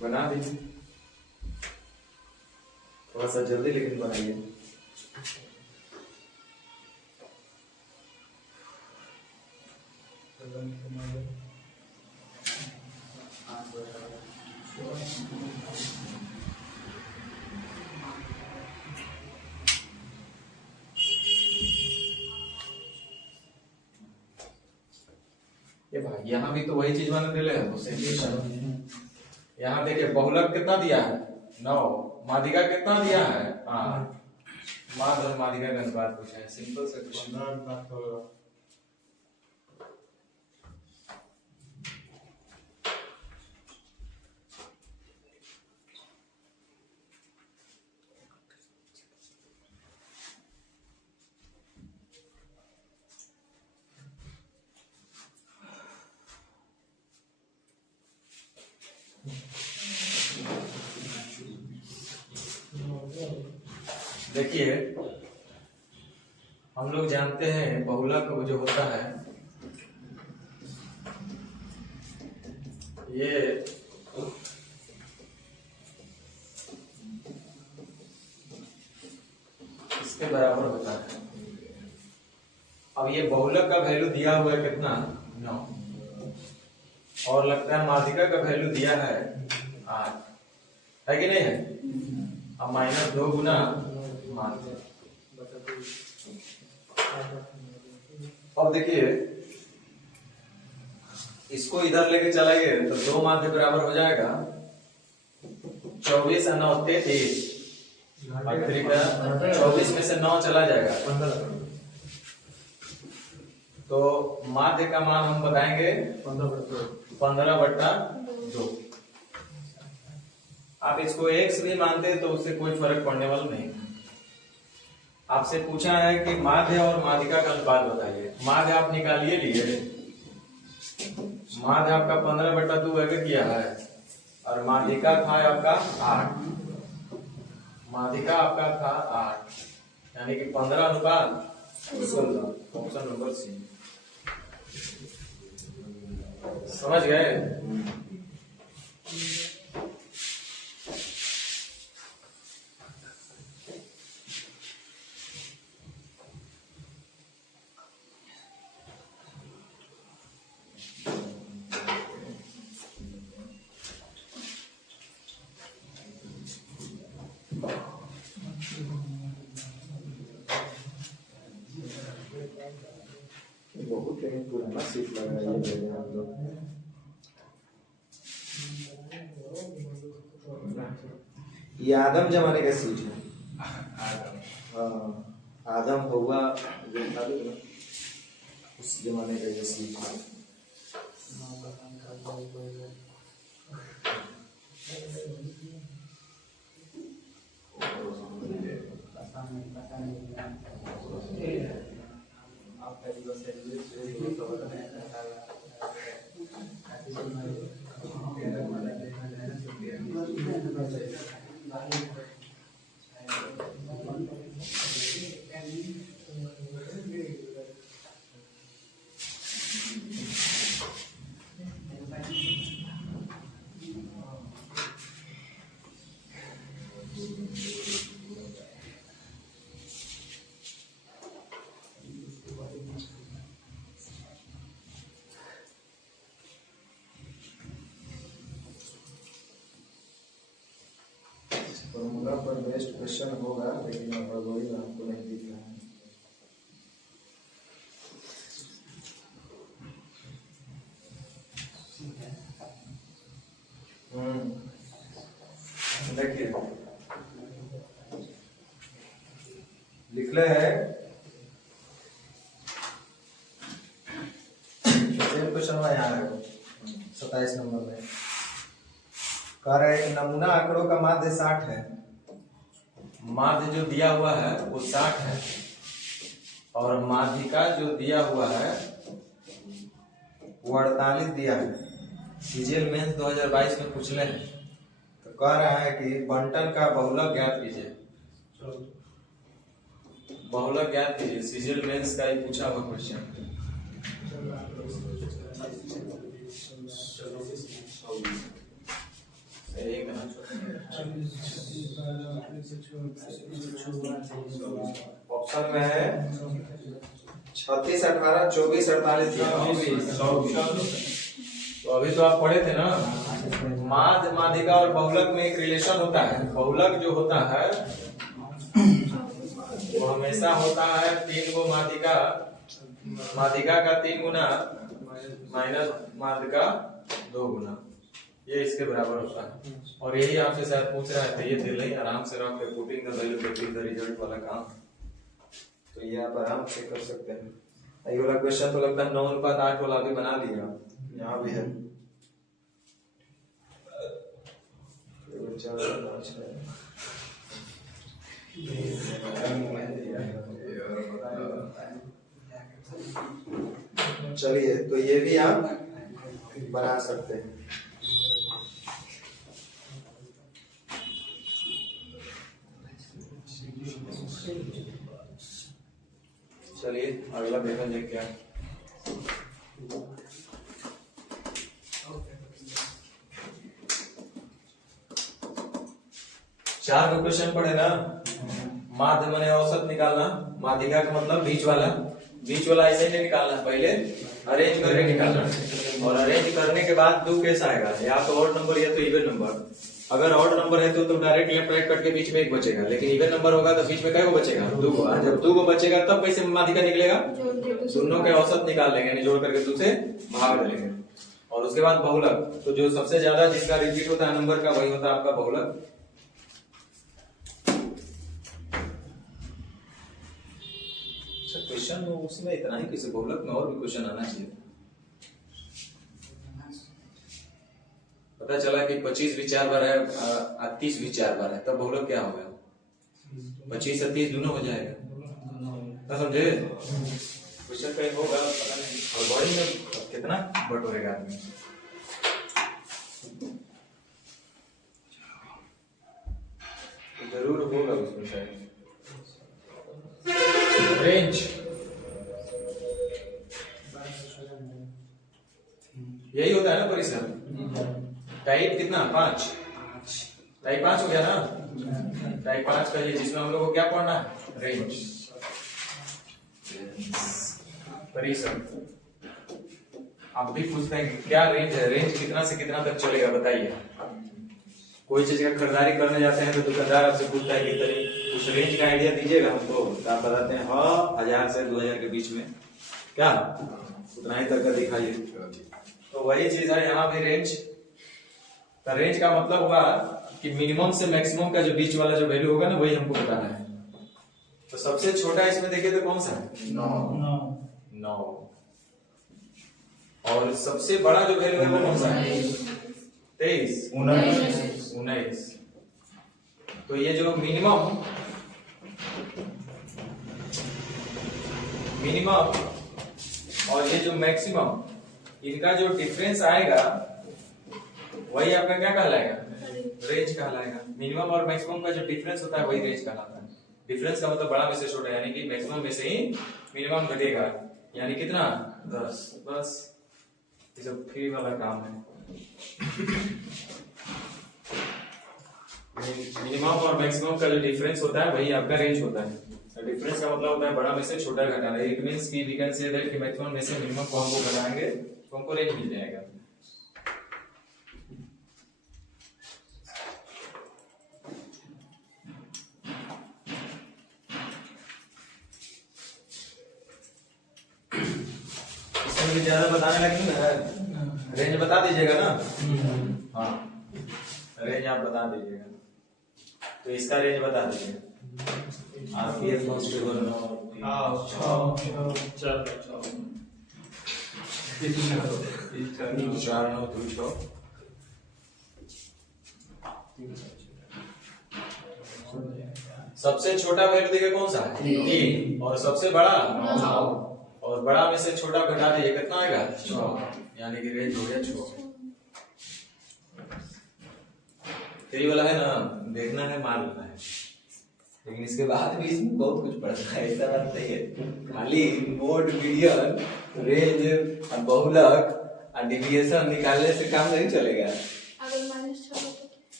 बना दीजिए, थोड़ा सा जल्दी लेकिन बनाइए। ये भाई यहाँ भी तो वही चीज मैंने दिले है, तो सेम क्वेश्चन। यहाँ देखिए बहुलक कितना दिया है 9, माध्यिका कितना दिया है 8, माध्य और माध्यिका का अनुपात पूछा है, सिंपल सा क्वेश्चन। देखिए हम लोग जानते हैं बहुलक जो होता है ये इसके बराबर होता है। अब ये बहुलक का वैल्यू दिया हुआ है कितना 9, और लगता है माध्यिका का वैल्यू दिया है 8, है कि नहीं है? अब -2 गुना माध्य। अब देखिए इसको इधर लेके चलाइए तो 2 माध्य बराबर हो जाएगा 24 और 9 33, 24 में से 9 चला जाएगा 15, तो माध्य का मान हम बताएंगे 15/2। आप इसको x भी मानते हैं तो उससे कोई फर्क पड़ने वाला नहीं। आपसे पूछा है कि माध्य और माध्यिका का अनुपात बताइए, माध्य आप निकालिए लिए, माध्य आपका 15/2 अगर किया है और माध्यिका था आपका 8, माध्यिका आपका था 8, यानी कि 15/16। Option number C. समझ गए? बहुत पुराना सीट लगा है ये हम लोग। ये आदम जमाने का सीट है। आदम हुआ जो था ना उस जमाने का ये सीट है। फॉर्मूला पर बेस्ड क्वेश्चन होगा, लेकिन एल्गोरिथम हमको नहीं दिख रहा है। देखिए लिख ले है क्वेश्चन में यहाँ है 27 नंबर में कह रहे हैं नमूना आंकड़ों का माध्य 60 है। माध्य जो दिया हुआ है वो 60 है और माध्यिका जो दिया हुआ है वो 48 दिया है। सीजीएल मेंस 2022 में पूछ ले तो कह रहा है कि बंटन का बहुलक ज्ञात कीजिए। बहुलक ज्ञात कीजिए, सीजीएल मेंस का ही पूछा हुआ क्वेश्चन। एक ना ऑप्शन में है 36, 18, 24, 48, 24। तो अभी तो आप पढ़े थे ना, माध्य, माध्यिका और बहुलक में एक रिलेशन होता है। बहुलक जो होता है वो हमेशा होता है 3 गो माध्यिका, माध्यिका का 3 गुना माइनस माध्यिका 2 गुना, ये इसके बराबर होता है। और यही आपसे शायद पूछ रहा है, तो ये दिल ही आराम से रख के putting the value getting the result वाला काम, तो ये आप आराम से कर सकते हैं। ये वाला क्वेश्चन तो लगता है 9:8 वाला भी बना लिया, यहाँ भी है। चलिए, तो ये भी आप बना सकते हैं। चलिए अगला देखा जाए क्या। चार को क्वेश्चन पढ़े ना, माध्य माने औसत निकालना, माध्यिका का मतलब बीच वाला, बीच वाला ऐसे ही नहीं निकालना, पहले अरेंज करके निकालना, और अरेंज करने के बाद 2 केस आएगा, या तो ऑड नंबर या तो इवन नंबर। अगर ऑड नंबर है तो डायरेक्ट लेफ्ट राइट कट के बीच में 1 बचेगा, लेकिन इवन नंबर होगा तो बीच में क्या बचेगा, 2 गो। जब 2 गो बचेगा तब कैसे माध्यिका निकलेगा, दोनों के औसत निकाल लेंगे, यानी जोड़ करके 2 से भाग देंगे। और उसके बाद बहुलक, तो जो सबसे ज्यादा जिसका रिपीट होता है नंबर का, वही होता है आपका बहुलक। क्वेश्चन उसमें इतना ही, किसी बहुलक में और भी क्वेश्चन आना चाहिए। पता चला कि 25 भी 4 बार है, 30 भी 4 बार है, तब बहुलक क्या होगा, 25 और 30 दोनों हो जाएगा, तो समझे। क्वेश्चन कहीं होगा पता नहीं, और बॉडी में कितना बटोरेगा आदमी। जरूर होगा उसमें शायद। रेंज यही होता है ना परिसर। टाइप कितना, 5, टाइप 5 हो गया ना, टाइप 5 का ये, जिसमें हम लोग को क्या पढ़ना है, रेंज, परिसर। आप भी पूछते हैं क्या रेंज है, रेंज कितना से कितना तक चलेगा बताइए। कोई चीज का खरीदारी करने जाते हैं तो दुकानदार आपसे पूछता है कि उस रेंज का आइडिया दीजिएगा हमको, तो आप बताते हैं हाँ 1000 से 2000 के बीच में, क्या उतना ही तक का दिखाइए। तो वही चीज है यहाँ भी, रेंज का, रेंज का मतलब हुआ कि मिनिमम से मैक्सिमम का जो बीच वाला जो वैल्यू होगा ना, वही हमको बताना है। तो सबसे छोटा इसमें देखिए तो कौन सा है, 9, और सबसे बड़ा जो वैल्यू है वो कौन सा है, 23, 19। तो ये जो मिनिमम और ये जो मैक्सिमम, इनका जो डिफरेंस आएगा वही आपका क्या कहलाएगा, रेंज कहलाएगा। मिनिमम और मैक्सिमम का जो डिफरेंस होता है वही रेंज कहलाता है। डिफरेंस का मतलब बड़ा में से छोटा, यानी कि मैक्सिमम में से ही मिनिमम घटेगा, यानी कितना, 10। बस ये सब फ्री वाला काम है। मिनिमम और मैक्सिमम का जो डिफरेंस होता है वही आपका रेंज होता है। डिफरेंस का मतलब होता है बड़ा में से छोटा घटाना। इट मींस कि वी कैन से दैट कि मैक्सिमम में से मिनिमम को हमको घटाएंगे तो हमको रेंज मिल जाएगा। इसमें भी ज्यादा बताने लगे ना, रेंज बता दीजिएगा ना। हाँ, रेंज आप बता दीजिएगा, तो इसका रेंज बता दीजिएगा। RPF constable 4926। सबसे छोटा वैल्यू देखिए कौन सा है, 3, और सबसे बड़ा 9, और बड़ा में से छोटा घटा दीजिए कितना आएगा, 6, यानी कि रेंज हो गया 6। यही वाला है ना, देखना है मार लेना है, लेकिन इसके बाद भी इसमें बहुत कुछ पड़ता है, ऐसा बात नहीं है। खाली मोड, मीडियन, रेंज, बहुलक और डेविएशन निकालने से काम नहीं चलेगा। अगर -6 हो तो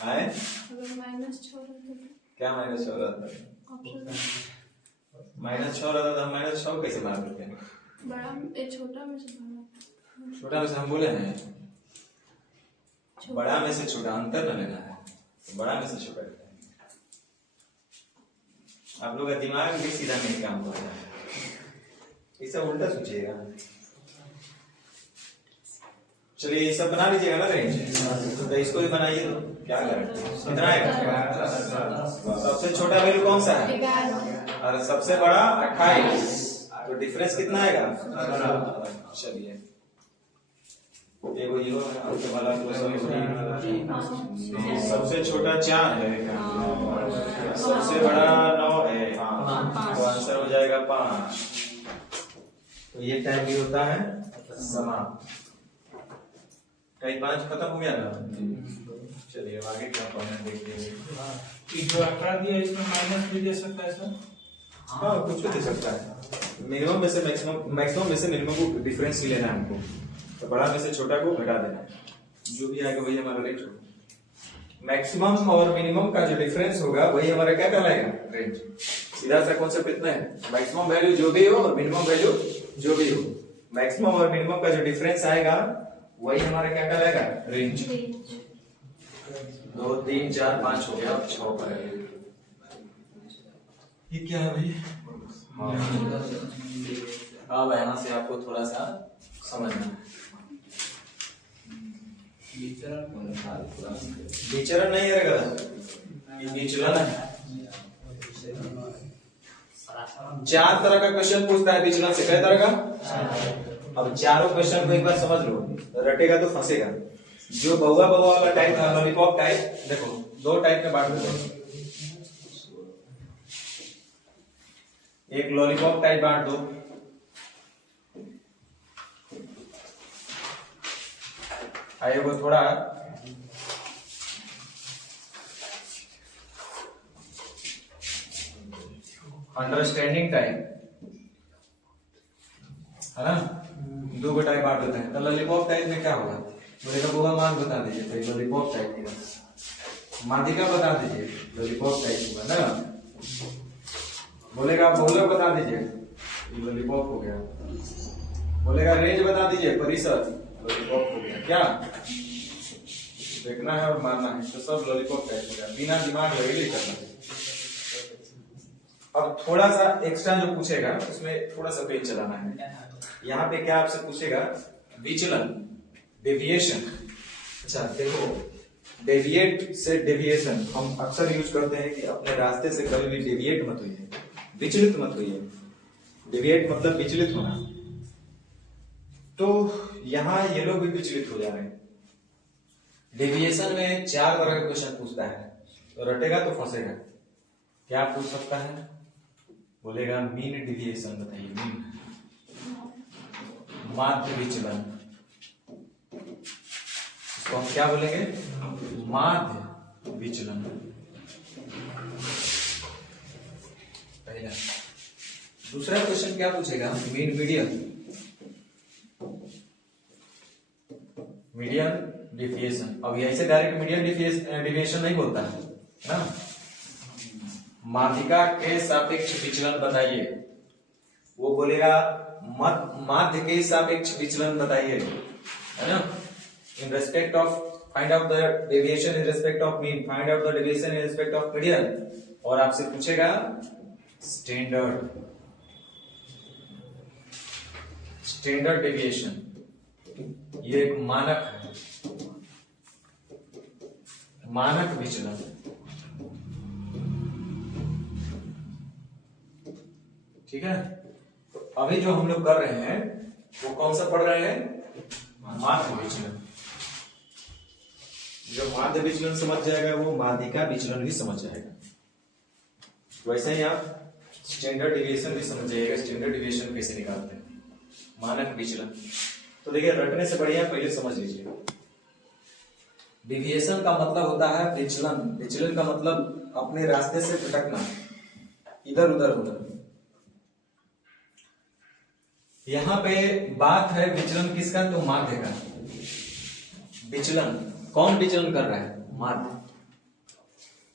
आए अगर -6 रहता तो क्या -6 रहता है? ऑप्शन -6 रहता तो हम -6 कैसे मार देते हैं? बड़ा छोटा में से बड़ा छोटा में से हम बोले हैं छोटा। बड़ा में से छोटा अंतर न लेना है, तो बड़ा में से छोटा लेना है। आप लोग का दिमाग भी सीधा नहीं काम कर रहा है, इसे उल्टा सोचिएगा। चलिए ये सब बना लीजिएगा ना रेंज, तो इसको भी बनाइए। तो क्या करें, कितना आएगा? सबसे छोटा वैल्यू कौन सा है? 11 और सबसे बड़ा 28, तो डिफरेंस कितना आएगा? चलिए एगो ये आपके वाला सबसे छोटा 4 है, सबसे बड़ा 9 है, तो आंसर हो जाएगा 5। तो ये टाइप भी होता है समाप्त। टाइप 5 खत्म हो गया ना। चलिए अब आगे क्या पढ़ना है देखते हैं। कि जो 18 दिया है, इसमें माइनस भी दे सकता है सर? हाँ कुछ भी दे सकता है। मिनिमम में से मैक्सिमम में से मिनिमम को डिफरेंस ही लेना है हमको, तो बड़ा में से छोटा को घटा देना है, जो भी आएगा वही हमारा रेंज होगा। मैक्सिमम और मिनिमम का जो डिफरेंस होगा वही हमारा क्या कहलाएगा? रेंज। सीधा सा कॉन्सेप्ट इतना है, मैक्सिमम वैल्यू जो भी हो और मिनिमम वैल्यू जो भी हो, मैक्सिमम और मिनिमम का जो डिफरेंस आएगा वही हमारा क्या कहलाएगा? रेंज। 2 3 4 5 हो गया, 6 पर है। ये क्या है भाई? अब यहाँ से आपको थोड़ा सा समझना है। विचरण नहीं है, विचलन है। 4 तरह का क्वेश्चन पूछता है विचलन से। कई तरह का? अब चारों क्वेश्चन को एक बार समझ लो, रटेगा तो फंसेगा। जो बउआ बउआ वाला टाइप था, लॉलीपॉप टाइप, देखो 2 टाइप में बांट दो। एक लॉलीपॉप टाइप बांट दो, आइए वो थोड़ा अंडरस्टैंडिंग टाइप है ना। 2 टाइप बांट देते हैं। तो लॉलीपॉप टाइप में क्या होगा? बोलेगा बुआ मान बता दीजिए, तो लॉलीपॉप टाइप की माध्यिका बता दीजिए, लॉलीपॉप टाइप होगा ना। बोलेगा बहुलक बता दीजिए, लॉलीपॉप हो गया। बोलेगा रेंज बता दीजिए, परिसर, लॉलीपॉप हो गया। क्या देखना है और मानना है, तो सब लॉलीपॉप टाइप हो गया, बिना दिमाग लगे ही करना है। अब थोड़ा सा एक्स्ट्रा जो पूछेगा उसमें थोड़ा सा पेज चलाना है। यहाँ पे क्या आपसे पूछेगा? विचलन, डेविएशन। अच्छा देखो, डेविएट से डेविएशन हम अक्सर यूज करते हैं कि अपने रास्ते से कभी भी डेविएट मत होइए, विचलित मत होइए। डेविएट मतलब विचलित होना। तो यहाँ ये लोग भी विचलित हो जा रहे हैं। डेविएशन में 4 तरह के क्वेश्चन पूछता है, तो रटेगा तो फंसेगा। क्या पूछ सकता है? बोलेगा मीन डेविएशन बताइए, मीन माध्य विचलन। इसको हम क्या बोलेंगे? माध्य विचलन। पहला। दूसरा क्वेश्चन क्या पूछेगा? Mean median, median deviation. अब ऐसे डायरेक्ट मीडियन डिविएशन नहीं बोलता है ना। माध्यिका के सापेक्ष विचलन बताइए, वो बोलेगा माध्य के सापेक्ष विचलन बताइए, है ना। In respect of find out the deviation in respect of mean, find out the deviation in respect of median. और आपसे पूछेगा स्टैंडर्ड, स्टैंडर्ड डेविएशन, ये एक मानक है, मानक विचलन। ठीक है। तो अभी जो हम लोग कर रहे हैं वो कौन सा पढ़ रहे हैं? माध्य विचलन। जो माध्य विचलन समझ जाएगा वो माध्यिका विचलन भी समझ जाएगा। वैसे ही आप स्टैंडर्ड डिविएशन भी समझ जाइएगा, स्टैंडर्ड डिविएशन कैसे निकालते हैं, मानक विचलन। तो देखिए रटने से बढ़िया पहले समझ लीजिए। डिविएशन का मतलब होता है विचलन। विचलन का मतलब अपने रास्ते से भटकना, इधर उधर होना। यहां पे बात है विचलन किसका? तो माध्य का। विचलन कौन विचलन कर रहा है? माध्य।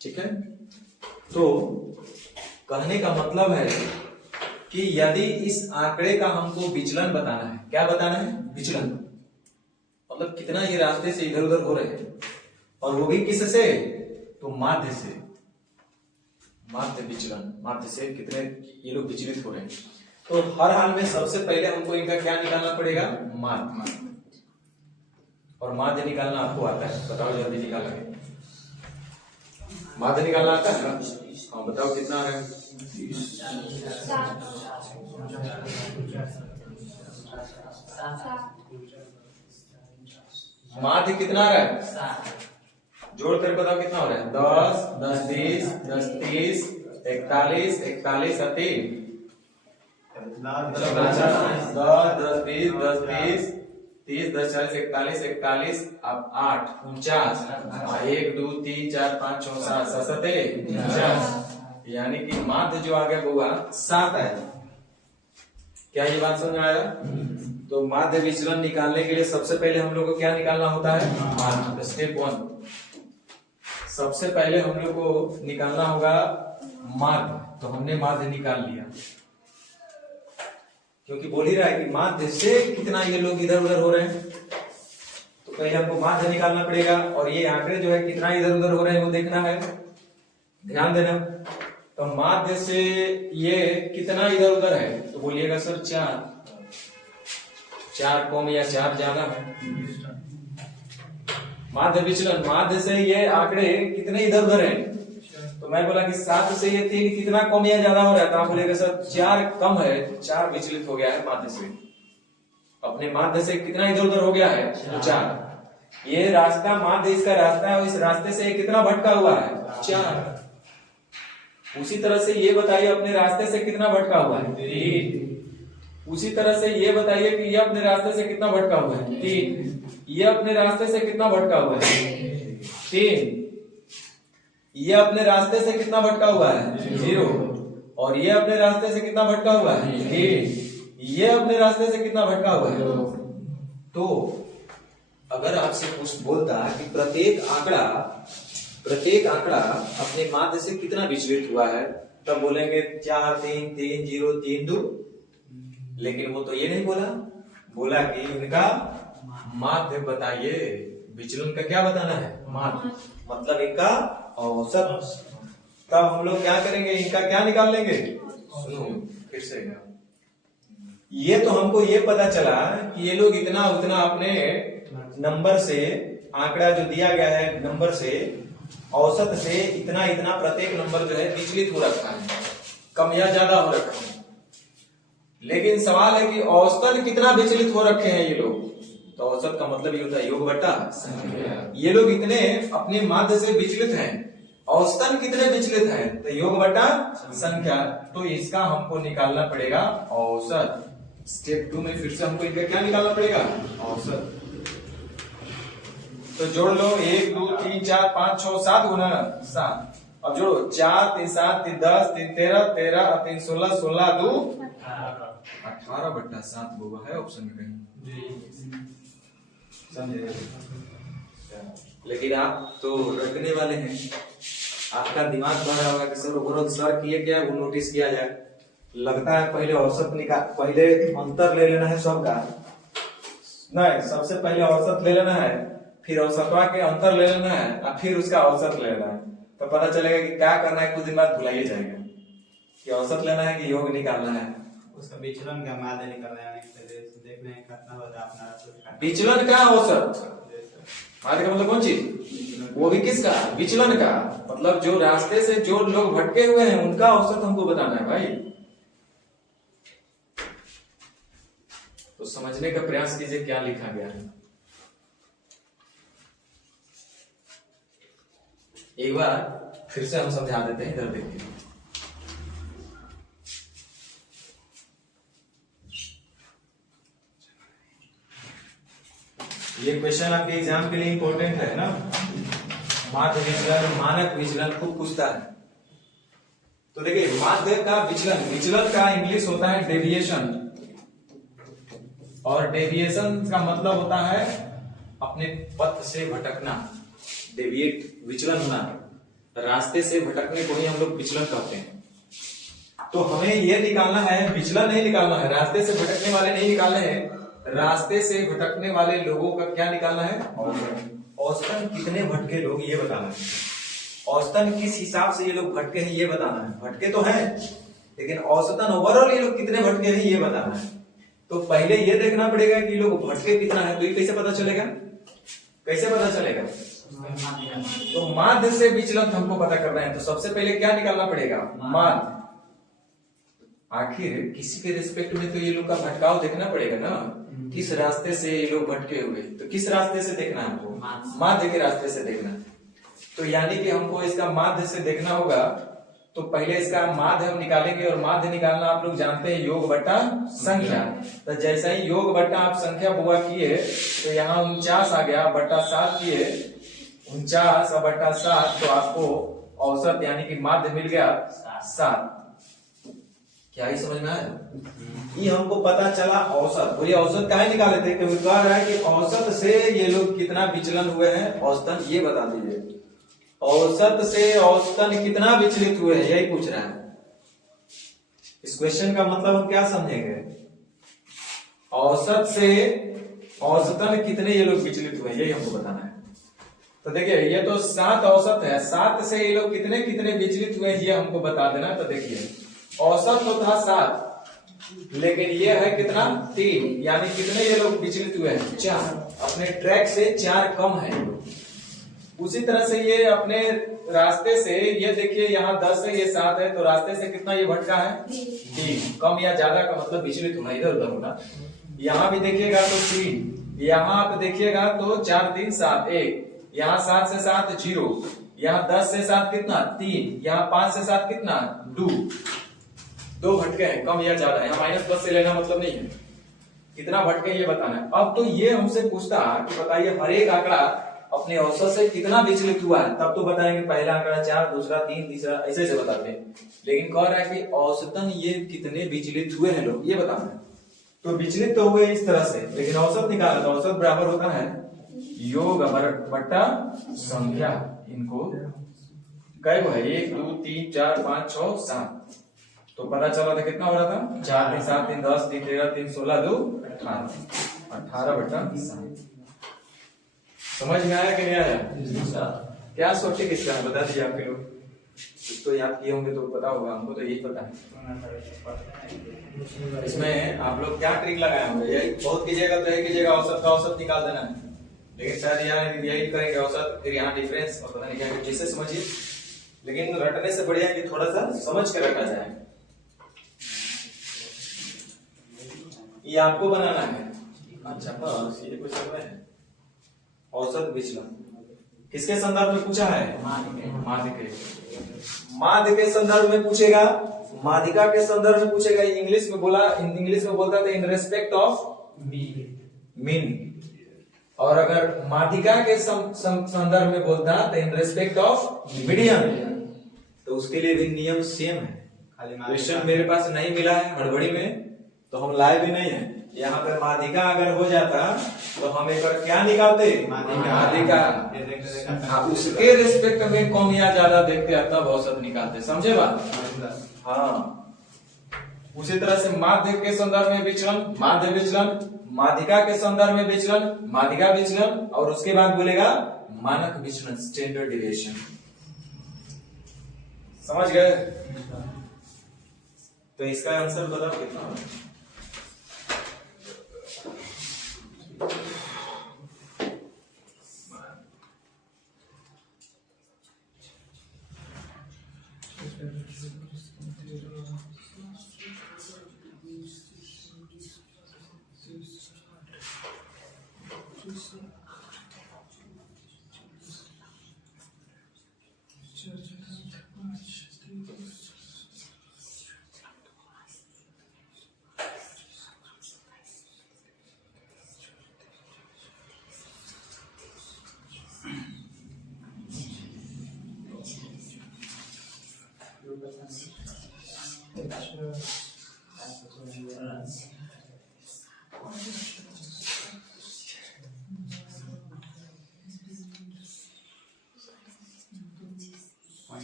ठीक है। तो कहने का मतलब है कि यदि इस आंकड़े का हमको विचलन बताना है, क्या बताना है? विचलन, मतलब कितना ये रास्ते से इधर उधर हो रहे हैं, और वो भी किससे? तो माध्य से, माध्य विचलन, माध्य से कितने ये लोग विचलित हो रहे हैं। तो हर हाल में सबसे पहले हमको इनका क्या निकालना पड़ेगा? माध्य। और माध्य निकालना आपको आता है? बताओ जल्दी निकालेंगे। माध्य निकालना आता है? हाँ बताओ कितना आ रहा है? 7। माध्य कितना आ रहा है? जोड़ कर बताओ कितना हो रहा है? 10, 10 20, 10 30, 41, 41 और 3 10, 10 20, 10 20, 30, 10 40, 41, 41 अब 8 49, 1 2 3 4 5 6 7 7 49, यानी कि माध्य जो आ गया बुआ 7 आया। क्या ये बात समझ में आया? तो माध्य विचलन निकालने के लिए सबसे पहले हम लोग को क्या निकालना होता है? माध्य। स्टेप 1, सबसे पहले हम लोग को निकालना होगा माध्य। तो हमने माध्य निकाल लिया, क्योंकि बोल ही रहा है कि माध्य से कितना ये लोग इधर उधर हो रहे हैं। तो पहले हमको माध्य निकालना पड़ेगा, और ये आंकड़े जो है कितना इधर उधर हो रहे हैं वो देखना है, ध्यान देना। तो माध्य से ये कितना इधर उधर है? तो बोलिएगा सर 4 कम या 4 ज्यादा है। माध्य विचलन, माध्य से ये आंकड़े कितने इधर उधर हैं? तो मैं बोला कि 7 से ये 3 कितना कम या ज्यादा हो रहा है? तो आप बोलेगा सर 4 कम है, 4 विचलित हो गया है माध्य से। अपने माध्य से कितना इधर उधर हो गया है? 4। ये रास्ता माध्य इसका रास्ता है, और इस रास्ते से कितना भटका हुआ है? 4। उसी तरह से ये बताइए अपने रास्ते से कितना भटका हुआ है? 3। उसी तरह से ये बताइए कि ये अपने रास्ते से कितना भटका हुआ है? 3। ये अपने रास्ते से कितना भटका हुआ है? 3। ये अपने रास्ते से कितना भटका हुआ है? 0। और ये अपने रास्ते से कितना भटका हुआ है? 3। ये अपने रास्ते से कितना भटका हुआ है? 2। तो अगर आपसे कुछ बोलता कि प्रत्येक आंकड़ा अपने माध्य से कितना विचलित हुआ है, तब बोलेंगे 4 3 3 0 3 2। लेकिन वो तो ये नहीं बोला, बोला कि इनका माध्य बताइए। विचलन का क्या बताना है? माध्य, मतलब इनका औसत। तब हम लोग क्या करेंगे? इनका क्या निकाल लेंगे? सुनो फिर से। ये तो हमको ये पता चला कि ये लोग इतना उतना अपने नंबर से, आंकड़ा जो दिया गया है नंबर से, औसत से इतना इतना प्रत्येक नंबर जो है विचलित हो रखा है, कम या ज्यादा हो रखा है। लेकिन सवाल है कि औसतन कितना विचलित हो रखे हैं ये लोग? तो औसत का मतलब ये होता है योग बटा संख्या। ये लोग इतने अपने माध्य से विचलित हैं, औसतन कितने विचलित हैं? तो योग बटा संख्या। तो इसका हमको निकालना पड़ेगा औसत। स्टेप 2 में फिर से हमको इनका क्या निकालना पड़ेगा? औसत। तो जोड़ लो, 1 2 3 4 5 6 7 गुना 7। अब जोड़ो, 4 3 7 3 10 3 13 13 और 3 16 16 2 18 बट्टा 7 होगा है ऑप्शन में कहीं, समझे? लेकिन आप तो रखने वाले हैं, आपका दिमाग भरा होगा कि सर ओवरऑल सर किए क्या वो नोटिस किया जाए। लगता है पहले औसत निकाल, पहले अंतर ले लेना है सबका, नहीं सबसे पहले औसत ले लेना है, फिर औसतवा के अंतर ले लेना है, और फिर उसका औसत ले लेना है। तो पता चलेगा कि क्या करना है, कुछ दिन बाद भुलाइए जाएगा कि औसत लेना है कि योग निकालना है। उसका विचलन का माध्य निकालना है, देखना है कितना होता है अपना विचलन का औसत, माध्य का मतलब कौन चीज? वो भी किसका? विचलन का। मतलब जो रास्ते से जो लोग भटके हुए हैं उनका औसत हमको बताना है भाई। तो समझने का प्रयास कीजिए क्या लिखा गया है। एक बार फिर से हम समझा देते हैं, इधर देखिए। ये क्वेश्चन आपके एग्जाम के लिए इंपॉर्टेंट है ना। माध्य विचलन, मानक विचलन खूब पूछता है। तो देखिए माध्य का विचलन, विचलन का इंग्लिश होता है डेविएशन, और डेविएशन का मतलब होता है अपने पथ से भटकना, डेविएट विचलन होना। रास्ते से भटकने को ही हम लोग विचलन कहते हैं। तो हमें ये निकालना है, विचलन नहीं निकालना है, रास्ते से भटकने वाले नहीं निकालने हैं, रास्ते से भटकने वाले लोगों का क्या निकालना है? औसतन कितने भटके लोग ये बताना है। औसतन किस हिसाब से ये लोग भटके हैं ये बताना है। भटके तो हैं लेकिन औसतन ओवरऑल ये लोग कितने भटके हैं ये बताना है। तो पहले ये देखना पड़ेगा कि लोग भटके कितना है। तो ये कैसे पता चलेगा? कैसे पता चलेगा? तो माध्य से विचलन हमको पता करना है। तो सबसे पहले क्या निकालना पड़ेगा? माध्य। आखिर किसी के रिस्पेक्ट में तो ये लोग का भटकाव देखना पड़ेगा ना, किस रास्ते से ये लोग भटके हुए। तो किस रास्ते से देखना है हमको? माध्य के रास्ते से देखना है। तो यानी कि हमको इसका माध्य से देखना होगा। तो पहले इसका माध्य हम निकालेंगे, और माध्य निकालना आप लोग जानते हैं योग बट्टा संख्या। तो जैसा ही योग बट्टा आप संख्या बुआ किए तो यहाँ 49 आ गया, बट्टा 7 किए 49 और बट्टा 7, तो आपको औसत यानी कि माध्य मिल गया 7। क्या ही समझ में आया? ये हमको पता चला औसत। बोलिए औसत काहे निकाले थे? क्योंकि कह रहा है कि औसत से ये लोग कितना विचलन हुए हैं, औसतन ये बता दीजिए। औसत से औसतन कितना विचलित हुए हैं यही पूछ रहा है। इस क्वेश्चन का मतलब हम क्या समझेंगे? औसत से औसतन कितने ये लोग विचलित हुए यही हमको बताना है। तो देखिए ये तो 7 औसत है, 7 से ये लोग कितने कितने विचलित हुए ये हमको बता देना। तो देखिए औसत तो था 7 लेकिन ये है कितना? 3, यानी कितने ये लोग विचलित हुए हैं? 4। अपने ट्रैक से 4 कम है। उसी तरह से ये अपने रास्ते से, ये देखिए यहाँ 10 है, ये 7 है, तो रास्ते से कितना ये भटका है? 3। कम या ज्यादा का मतलब विचलित होना, इधर उधर होना। यहाँ भी देखिएगा तो 3, यहाँ आप देखिएगा तो 4 3 7 1, यहाँ 7 से 7 0, यहाँ 10 से 7 कितना? 3, यहाँ 5 से 7 कितना? 2 भटके हैं, कम या ज्यादा। यहाँ माइनस प्लस से लेना मतलब नहीं है, कितना भटके ये बताना है। अब तो ये हमसे पूछता कि बताइए हर एक आंकड़ा अपने औसत से कितना विचलित हुआ है, तब तो बताएंगे पहला आंकड़ा 4, दूसरा 3, तीसरा ऐसे ऐसे बताते हैं। लेकिन कह रहा है कि औसतन ये कितने विचलित हुए हैं लोग ये बताना है। तो विचलित तो हुए इस तरह से, लेकिन औसत निकाला तो औसत बराबर होता है योग बट्टा संख्या। इनको कई वो है? 1 2 3 4 5 6 7। तो पता चला था कितना हो रहा था? 4 3 7 3 10 3 13 3 16 2 18, 18 बट्टा 7। समझ में आया कि नहीं आया? क्या सोचे किसका है बता दीजिए। आपके लोग कुछ तो याद किए होंगे तो पता होगा, हमको तो यही पता है। इसमें आप लोग क्या ट्रिक लगाए होंगे? यही बहुत कीजिएगा तो यही कीजिएगा, औसत का औसत निकाल देना है। लेकिन शायद यहाँ यही करेंगे औसत, फिर यहाँ डिफरेंस और पता नहीं क्या, जैसे समझिए। लेकिन रटने से बढ़िया कि थोड़ा सा समझ कर रखा जाए। ये आपको बनाना है। अच्छा हाँ, ये कुछ समय है। औसत विचलन किसके संदर्भ में पूछा है? माध्य के। माध्य के संदर्भ में पूछेगा, माध्यिका के संदर्भ में पूछेगा। इंग्लिश में बोला, इंग्लिश में बोलता था इन रेस्पेक्ट ऑफ मीन। और अगर माध्यिका के संदर्भ में बोलता तो इन रेस्पेक्ट ऑफ मीडियम। तो उसके लिए भी नियम सेम है। क्वेश्चन मेरे पास नहीं मिला है हड़बड़ी में, तो हम लाए भी नहीं है। यहाँ पे माध्यिका अगर हो जाता तो हम एक बार क्या निकालते? माध्यिका। हाँ, उसके रिस्पेक्ट में कम या ज्यादा देखते तब औसत निकालते। समझे बात? हाँ, उसी तरह से माध्य के संदर्भ में विचलन, माध्य विचलन, माध्यिका के संदर्भ में विचलन, माध्यिका विचलन, और उसके बाद बोलेगा मानक विचलन, स्टैंडर्ड डिविएशन। समझ गए? तो इसका आंसर बताओ कितना है?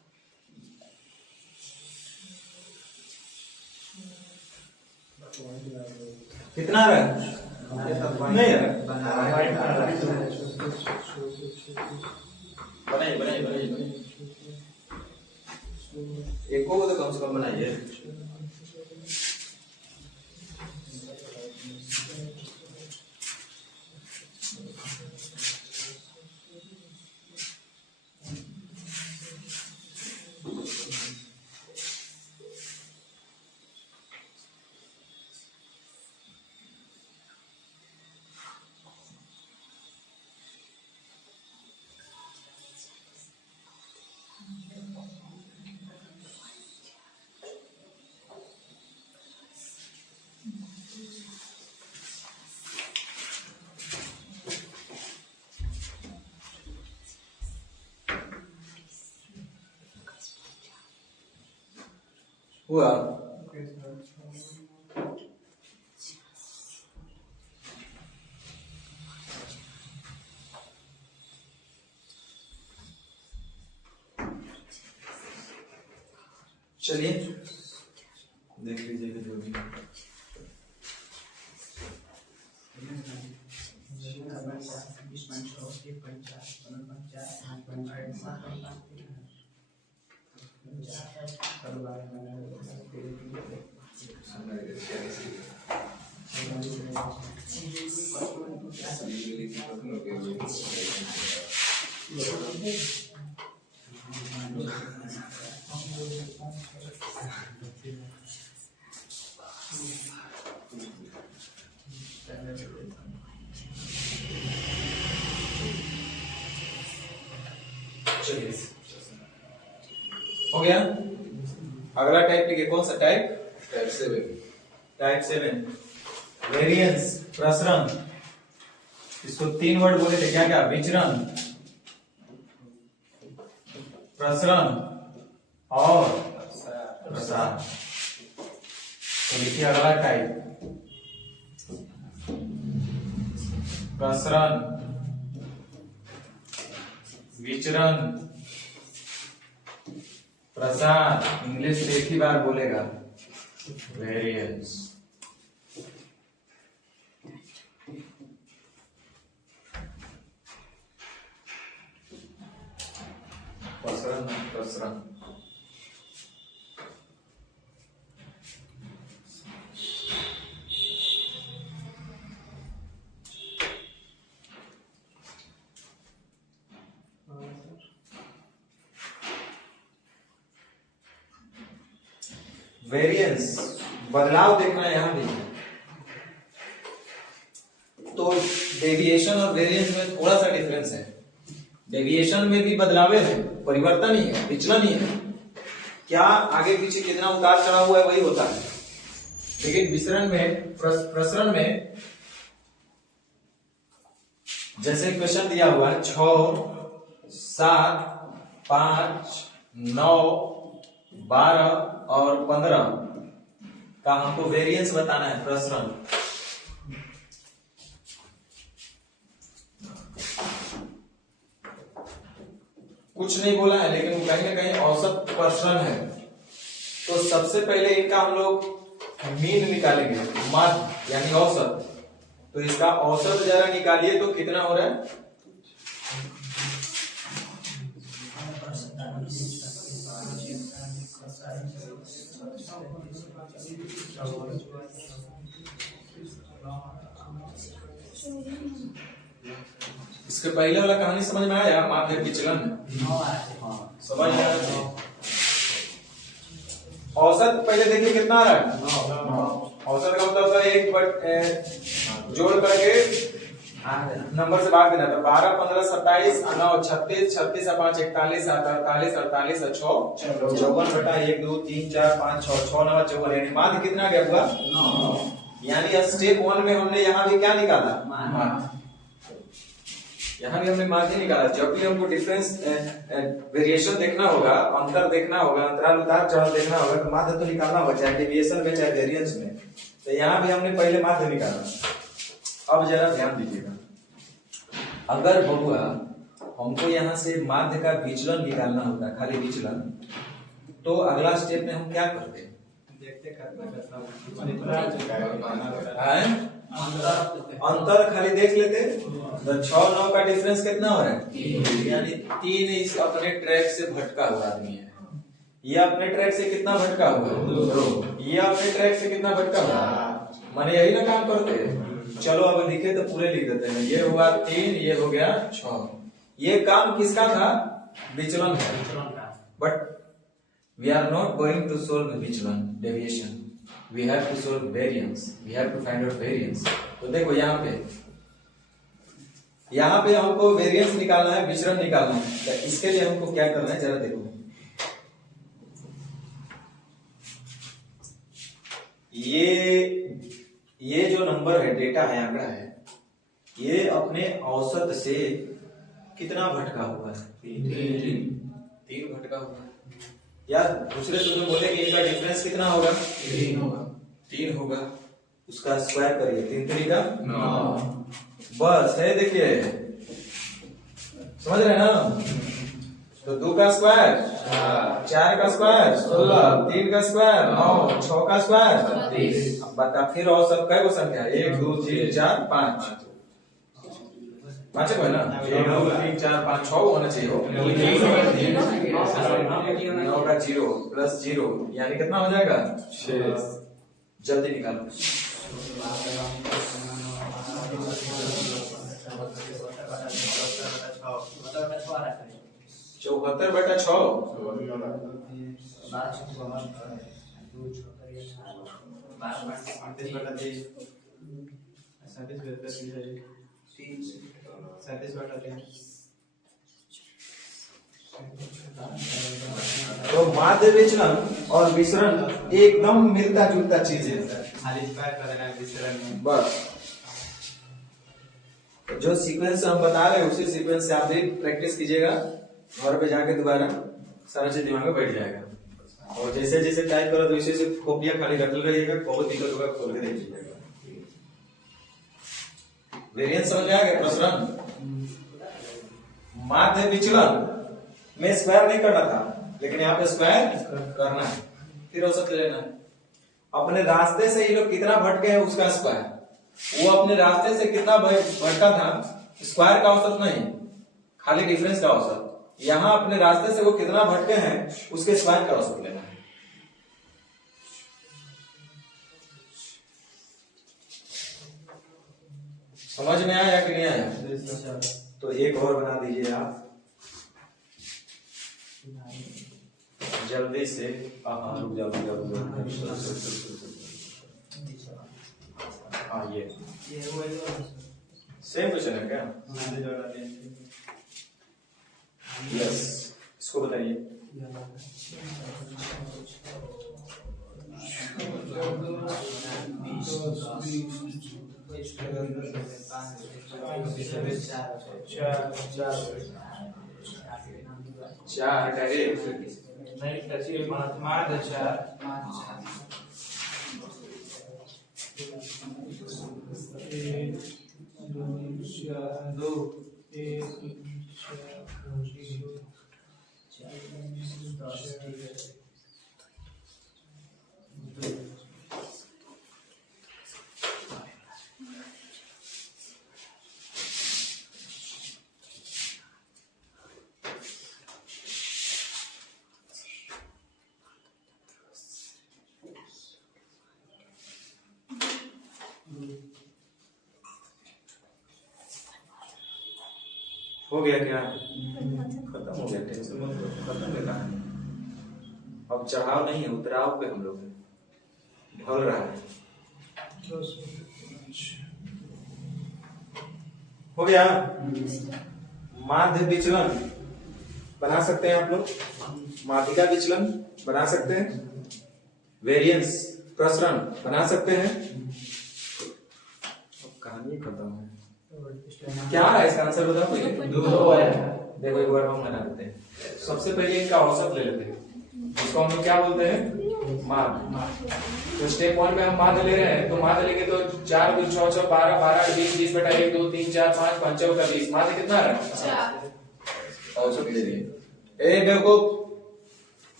कितना आ रहा है? नहीं है। बनाइए। एक को तो कम से कम बनाइए। हुआ? चलिए देख लीजिएगा जो भी। चलिए हो गया। अगला टाइप लिखिए, कौन सा टाइप? टाइप 7 वेरिएंस, प्रसरण। इसको 3 वर्ड बोले थे, क्या क्या? विचरण, प्रसरण और प्रसार। तो लिखिए अगला टाइप, प्रसरण, विचरण, प्रसार। इंग्लिश में एक ही बार बोलेगा, वेरिएंस। प्रसरण, प्रसरण। वेरिएंस, बदलाव देखना है यहां भी। तो डेविएशन और वेरिएंस में थोड़ा सा डिफरेंस है। डेविएशन में भी बदलाव है, परिवर्तन ही है, विचलन ही है। क्या आगे पीछे कितना उतार चढ़ाव हुआ है वही होता है। लेकिन विचरण में, प्रसरण में, जैसे क्वेश्चन दिया हुआ है 6, 7, 5, 9, 12 और 15 का हमको वेरिएंस बताना है, प्रसरण। कुछ नहीं बोला है, लेकिन वो कहीं ना कहीं औसत प्रसरण है। तो सबसे पहले इनका हम लोग मीन निकालेंगे, माध्य यानी औसत। तो इसका औसत जरा निकालिए, तो कितना हो रहा है? इसके पहले वाला कहानी समझ में आया? माध्य विचलन समझ में आया? औसत पहले देखिए कितना आ रहा है। औसत का मतलब होता है 1 जोड़ करके नंबर से भाग देना। तो 12, 15, 27, 9, 36, 36, 5, 41, 48, 48, 6, 54 बटा 1, 2, 3, 4, 5, 6, 6 9 54। यानी माध्य कितना गया हुआ? 9। यानी स्टेप 1 में हमने यहाँ भी क्या निकाला? माध्य। यहाँ भी हमने माध्य निकाला। जब भी हमको डिफरेंस वेरिएशन देखना होगा, अंतर देखना होगा, अंतराल उतार चढ़ाव देखना होगा, तो माध्य तो निकालना होगा, चाहे डेविएशन में चाहे वेरिएंस में। तो यहाँ भी हमने पहले माध्य निकाला। अब जरा ध्यान दीजिएगा, अगर बहुआ हमको यहाँ से माध्य का विचलन निकालना होता, खाली विचलन, तो अगला स्टेप में हम क्या करते? देखते करना हैं? अंतर खाली देख लेते तो 6-9 का डिफरेंस कितना हो रहा है, यानी 3 इस अपने ट्रैक से भटका हुआ आदमी है। ये अपने ट्रैक से कितना भटका हुआ है, 2। ये अपने ट्रैक से कितना भटका हुआ है, माने यही ना काम करते हैं। चलो अब लिखे तो पूरे लिख देते हैं। ये हुआ 3, ये हो गया 6। ये काम किसका था, विचलन का। But we are not going to solve विचलन deviation, we have to solve variance, we have to find out variance. तो देखो यहाँ पे हमको वेरिएंस निकालना है, विचलन निकालना है। तो इसके लिए हमको क्या करना है जरा देखो। ये जो नंबर है, डेटा है, आंकड़ा है, ये अपने औसत से कितना भटका हुआ है, 3 भटका हुआ है। यार दूसरे शब्द बोले कि इनका डिफरेंस कितना होगा, 3 होगा। उसका स्क्वायर करिए, 3 3 का 9 बस है। देखिए समझ रहे हैं ना। तो 2 का स्क्वायर 4 का स्क्वायर 16, 3 का स्क्वायर 9, 6 का स्क्वायर 30। अब बता फिर और सब कै गो संख्या, 1 2 3 4 5 पांच को है ना, 1 2 3 4 5 6 होना चाहिए हो। 9 का 0 प्लस 0 यानी कितना हो जाएगा, 6। जल्दी निकालो। 74/6 तो माध्य विचलन और विसरण एकदम मिलता जुलता चीज है। खाली स्क्वायर कर देना है विचलन में। बस जो सीक्वेंस हम बता रहे हैं उसी सीक्वेंस से आप भी प्रैक्टिस कीजिएगा, घर पे जाके दोबारा सारा चीज दिमाग में बैठ जाएगा। और जैसे जैसे टाइप करो तो वैसे वैसे कॉपियां खाली रटल रहिएगा, बहुत दिक्कत होगा, खोल के देख लीजिएगा। वेरिएंस समझ में आ गया, प्रसरण माध्य विचलन में स्क्वायर नहीं करना था, लेकिन यहाँ पे स्क्वायर करना है, फिर औसत ले लेना है। अपने रास्ते से ये लोग कितना भटके हैं उसका स्क्वायर, वो अपने रास्ते से कितना भटका था, स्क्वायर का औसत नहीं, खाली डिफरेंस का औसत। यहाँ अपने रास्ते से वो कितना भटके हैं उसके स्क्वायर का औसत लेना है। समझ में आया कि नहीं आया? तो एक और बना दीजिए आप जल्दी से। रुक जाओ हाँ, ये सेम क्वेश्चन है क्या? यस, इसको बताइए। चार का एक नहीं टचिए मार 4 2 1 हो गया क्या? खत्म हो गया, टेंशन मत लो, खत्म है कहानी। अब चढ़ाव नहीं है, उतराव पे हम लोग हैं, ढल रहा है। हो गया। माध्य विचलन बना सकते हैं आप लोग, माध्यिका विचलन बना सकते हैं, वेरिएंस प्रसरण बना सकते हैं। कहानी खत्म है। क्या है इसका आंसर बताओ कोई? 2 है। देखो एक बार हम बना देते हैं। सबसे पहले इनका औसत ले लेते हैं, इसको हम लोग क्या बोलते हैं? माध्य। तो स्टेप 1 पे हम माध्य ले रहे हैं, तो माध्य लेंगे तो 4 2 6 6 12 12 20 20 बटा 1 2 3 4 5 5 4 का 20। माध्य कितना है? 4। औसत ले लिए। ए बेवकूफ,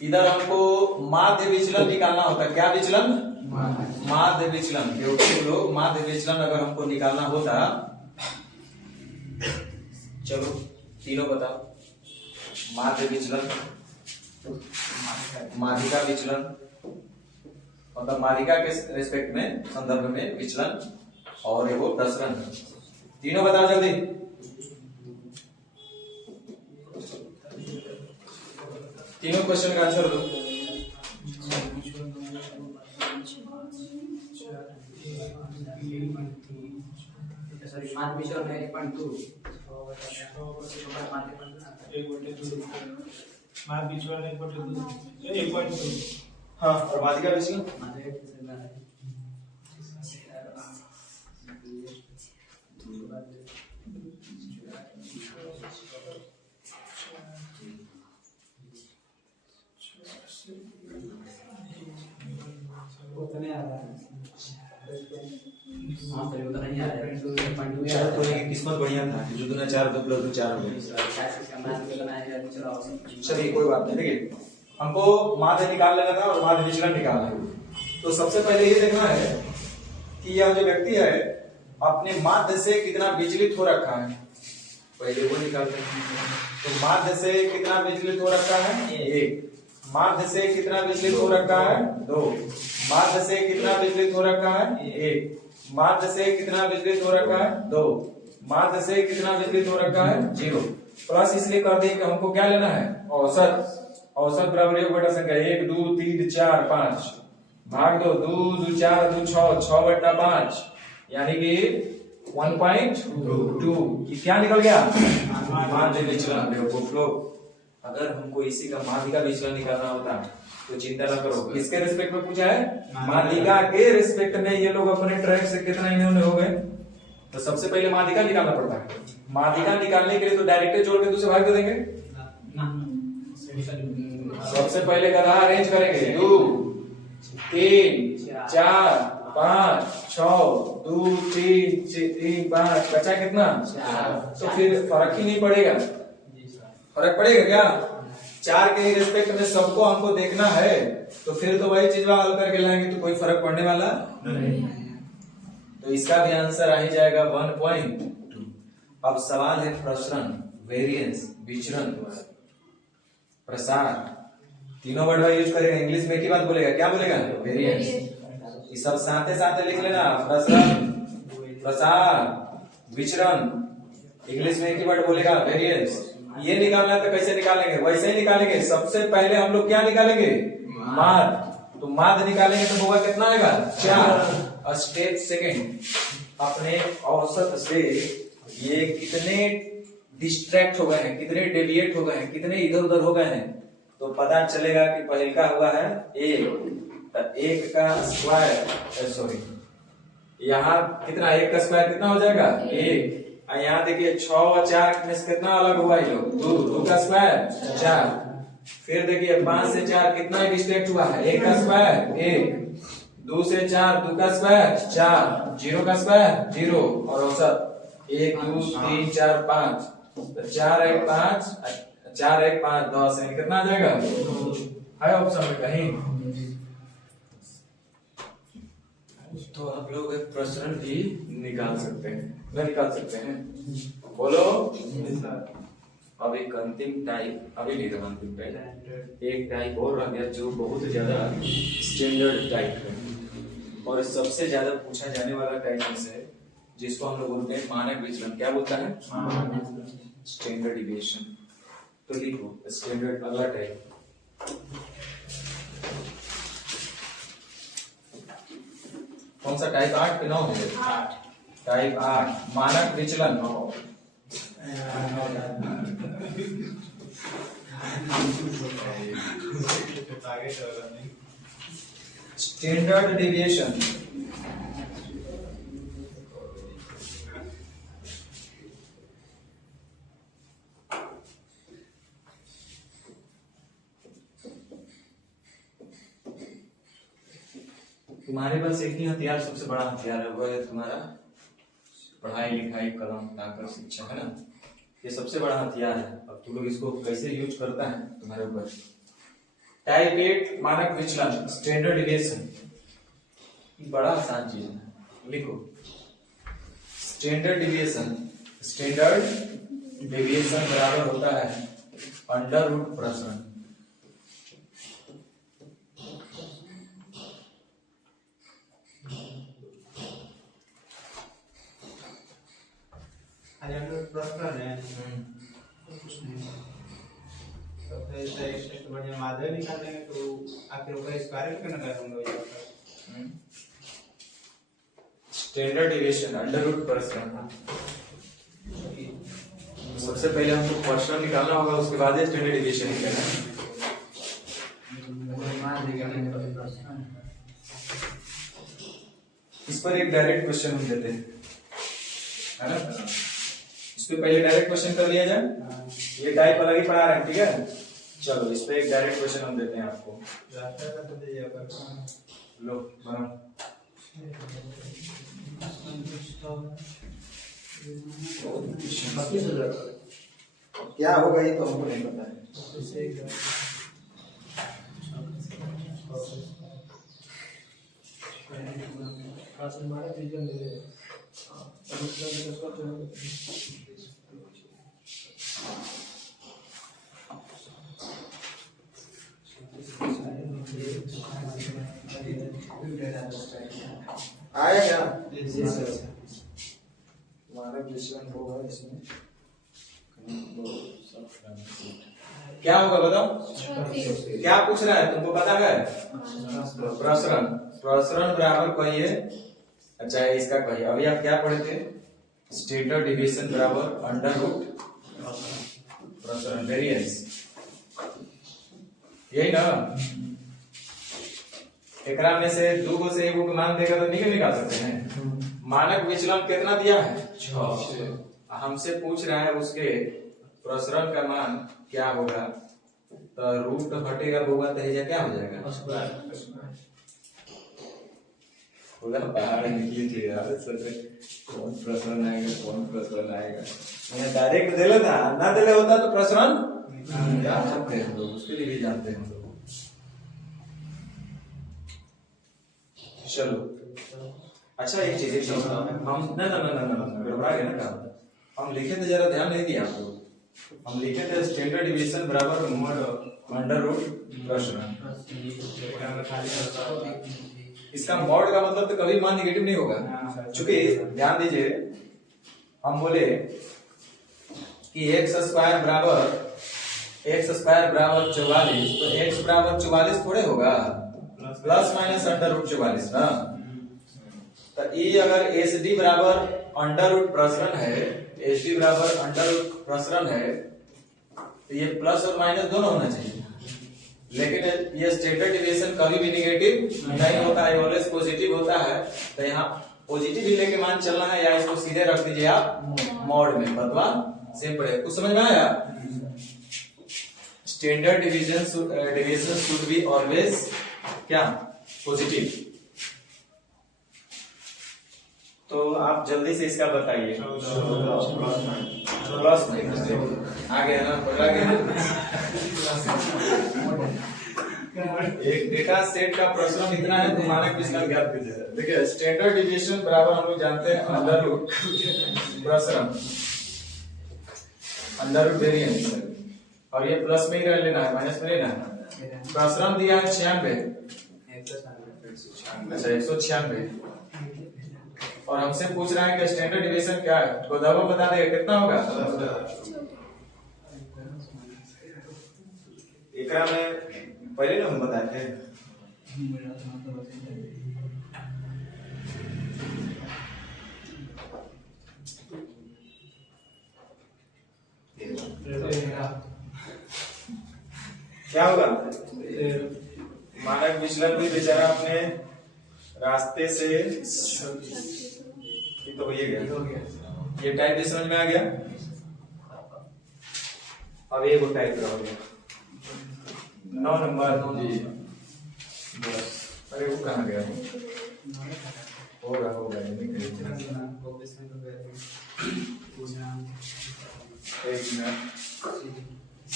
इधर हमको माध्य विचलन निकालना होता है। क्या विचलन? माध्य विचलन। क्योंकि लोग माध्य विचलन अगर हमको निकालना होता, चलो तीनों बताओ। माध्य विचलन, माध्यिका विचलन, मतलब माध्यिका के रेस्पेक्ट में, संदर्भ में विचलन, और एगो प्रसरण। तीनों बताओ जल्दी। तीनों क्वेश्चन का आंसर दो। सॉरी माध्य विचलन है 1.2 माध्य विचलन 1.2 हाँ, और माध्यिका विचलन उतने आ रहा है। हाँ सर उतना नहीं आ रहा है। 1.2 चलो तो ये किस्मत बढ़िया था कि जो दुना 4 2 प्लस 2 4 हो गया। चलिए कोई बात नहीं। देखिए हमको माध्य निकाल लेना था और माध्य विचलन निकालना है। तो सबसे पहले ये देखना है कि यह जो व्यक्ति है अपने माध्य से कितना विचलित हो रखा है, पहले वो निकालते हैं। तो माध्य से कितना विचलित हो रखा है? 1। माध्य से कितना विचलित हो रखा है? 2। माध्य से कितना विचलित हो रखा है? 1। माध्य से कितना विचलित हो रखा है? 2। माध्य से कितना विचलित हो रखा है? 0। प्लस इसलिए कर दें कि हमको क्या लेना है? औसत। औसत बराबर योग बटा संख्या 1 2 3 4 5 भाग 2 2 2 4 2 6 6 बटा 5 यानी कि 1.2। ये क्या निकल गया? माध्य विचलन। बेवकूफ लोग, अगर हमको इसी का माध्यिका विचलन निकालना होता तो चिंता न करो। किसके रिस्पेक्ट में पूछा है? माध्यिका के रिस्पेक्ट में। ये लोग अपने ट्रैक से कितना इन्होंने हो गए। तो सबसे पहले माध्यिका निकालना पड़ता है। माध्यिका निकालने के लिए तो डायरेक्ट जोड़ के दूसरे भाग दे देंगे। सबसे पहले गधा अरेंज करेंगे 2 3 4 5 6 2 3 3 5 बचा कितना? तो फिर फर्क ही नहीं पड़ेगा। फर्क पड़ेगा क्या? 4 के रिस्पेक्ट में सबको हमको देखना है तो फिर तो वही चीज हल करके लाएंगे तो कोई फर्क पड़ने वाला नहीं। तो इसका भी आंसर आ ही जाएगा 1.2। अब सवाल है प्रसरण, वेरिएंस, विचरण, प्रसार। तीनों वर्ड यूज करेगा। इंग्लिश में एक ही बात बोलेगा। क्या बोलेगा? वेरिएंस। ये सब साथे साथे लिख लेना। प्रसरण, प्रसार, विचरण। इंग्लिश में एक ही वर्ड बोलेगा वेरिएंस। ये निकालना है तो कैसे निकालेंगे? वैसे ही निकालेंगे। सबसे पहले हम लोग क्या निकालेंगे? माध्य। तो माध्य निकालेंगे तो होगा कितना आएगा? 4। स्टेप सेकंड, अपने औसत से ये कितने डिस्ट्रैक्ट हो गए हैं, कितने डेविएट हो गए हैं, कितने इधर उधर हो गए हैं, तो पता चलेगा कि पहले का हुआ है 1। तो 1 का स्क्वायर, सॉरी यहाँ कितना? 1 का स्क्वायर कितना हो जाएगा? 1। यहाँ देखिए 6 और 4 में से कितना अलग हुआ? 2। 2 का स्क्वायर 4। फिर देखिए 5 से 4 कितना डिस्ट्रैक्ट हुआ है? 1 का स्क्वायर 1। 2 से 4 2 का स्क्वायर 4। 0 का स्क्वायर 0। और औसत 1 2 3 4 5। 4 1 5 4 1 5 10 है। कितना आ जाएगा? है ऑप्शन में कहीं? तो आप लोग प्रसरण भी निकाल सकते हैं, न निकाल सकते हैं? बोलो। अब एक अंतिम टाइप अभी नहीं रहा। अंतिम टाइप एक टाइप और रह गया जो बहुत ज्यादा स्टैंडर्ड टाइप है और सबसे ज्यादा पूछा जाने वाला टाइप में से, जिसको हम लोग बोलते हैं मानक विचलन। क्या बोलता है? Standard deviation. तो लिखो स्टैंडर्ड अगला टाइप। कौन सा टाइप? 8 के 9 है? टाइप 8 मानक विचलन। Standard deviation. तुम्हारे पास एक ही हथियार, सबसे बड़ा हथियार है, वो है तुम्हारा पढ़ाई लिखाई, कलम, ताकत, शिक्षा, है ना? ये सबसे बड़ा हथियार है। अब तुम लोग इसको कैसे यूज करता है तुम्हारे ऊपर। टाइप 8 मानक विचलन स्टैंडर्ड डिविएशन, बड़ा आसान चीज है, लिखो स्टैंडर्ड डिविएशन बराबर होता है अंडर रूट प्रसरण। प्रश्न है कुछ नहीं, तो फिर एक बढ़िया माध्य निकाल लेंगे तो आखिर ऊपर स्क्वायर क्यों ना करूंगा। स्टैंडर्ड डिविएशन अंडर रूट प्रसरण, सबसे पहले हमको प्रसरण निकालना होगा, उसके बाद ही स्टैंडर्ड डिविएशन निकालना है। इस पर एक डायरेक्ट क्वेश्चन हम देते हैं, है ना? इस पे पहले डायरेक्ट क्वेश्चन कर लिया जाए, ये टाइप अलग ही पढ़ा रहे हैं, ठीक है? चलो इस पे एक डायरेक्ट क्वेश्चन हम देते हैं आपको, लो बनाओ। क्या होगा ये तो हमको नहीं पता है। आया क्या? मानक विचलन होगा इसमें, क्या होगा बताओ? क्या पूछ रहा है तुमको पता है? प्रसरण, प्रसरण बराबर कहिए, अच्छा इसका कहिए। अभी आप क्या पढ़े थे? स्टैंडर्ड डिविएशन बराबर अंडर रूट प्रसरण वेरिएंस, यही ना? एकरा में से दो को से एगो के मान देगा तो निकाल सकते हैं। मानक विचलन कितना दिया है? 6। हमसे पूछ रहा है उसके प्रसरण का मान क्या होगा, तो रूट हटेगा होगा तो क्या हो जाएगा? पूरा पहाड़ निकली थी यार, सोचे कौन प्रसरण आएगा कौन प्रसरण आएगा, मैं डायरेक्ट दे लेता, ना दे ले होता तो प्रसरण जानते हैं लोग, उसके लिए भी जानते हैं लोग। चलो अच्छा एक चीज हम ना गड़बड़ा गया ना काम, हम लिखे थे जरा ध्यान नहीं दिया आपको, हम लिखे थे स्टैंडर्ड डिविएशन बराबर अंडर रूट प्रसरण। इसका मॉड का मतलब तो कभी मान नेगेटिव नहीं होगा, चूंकि ध्यान दीजिए हम बोले कि एक्स स्क्वायर बराबर 44, तो एक्स बराबर 44 थोड़े होगा, प्लस माइनस अंडर रूट 44 ना। तो ये अगर एस डी बराबर अंडर रूट प्रसरण है, एस डी बराबर अंडर रूट प्रसरण है, तो ये प्लस और माइनस दोनों होना चाहिए, लेकिन ये स्टैंडर्ड डिविएशन कभी भी नेगेटिव नहीं होता है, ऑलवेज पॉजिटिव होता है। तो यहाँ पॉजिटिव ही लेके मान चलना है, या इसको सीधे रख दीजिए आप मॉड में, बतवा सेम पड़ेगा। कुछ समझ में आया? Standard deviation should be always क्या? पॉजिटिव। तो आप जल्दी से इसका बताइए, प्लस आ गया ना, पकड़ा गया। एक डेटा सेट का प्रसरण इतना है तो मानक विचलन ज्ञात कीजिए। देखिए स्टैंडर्ड डिविएशन बराबर हम लोग जानते हैं अंडर रूट प्रसरण, अंडर रूट वेरिएंस, और ये प्लस में ही रह लेना है, माइनस में नहीं रहना। प्रसरण दिया है 96, अच्छा 196, और हमसे पूछ रहा है कि स्टैंडर्ड डिविएशन क्या है, तो दबा बता देगा कितना होगा। एकरा में पहले ना हम बताए थे, क्या होगा? मानक विचलन भी बेचारा अपने रास्ते से तो हो गया, ये टाइप भी समझ में आ गया। अब ये वो टाइप रह गया 9 नंबर जी, अरे वो कहाँ गया? होगा एक मिनट,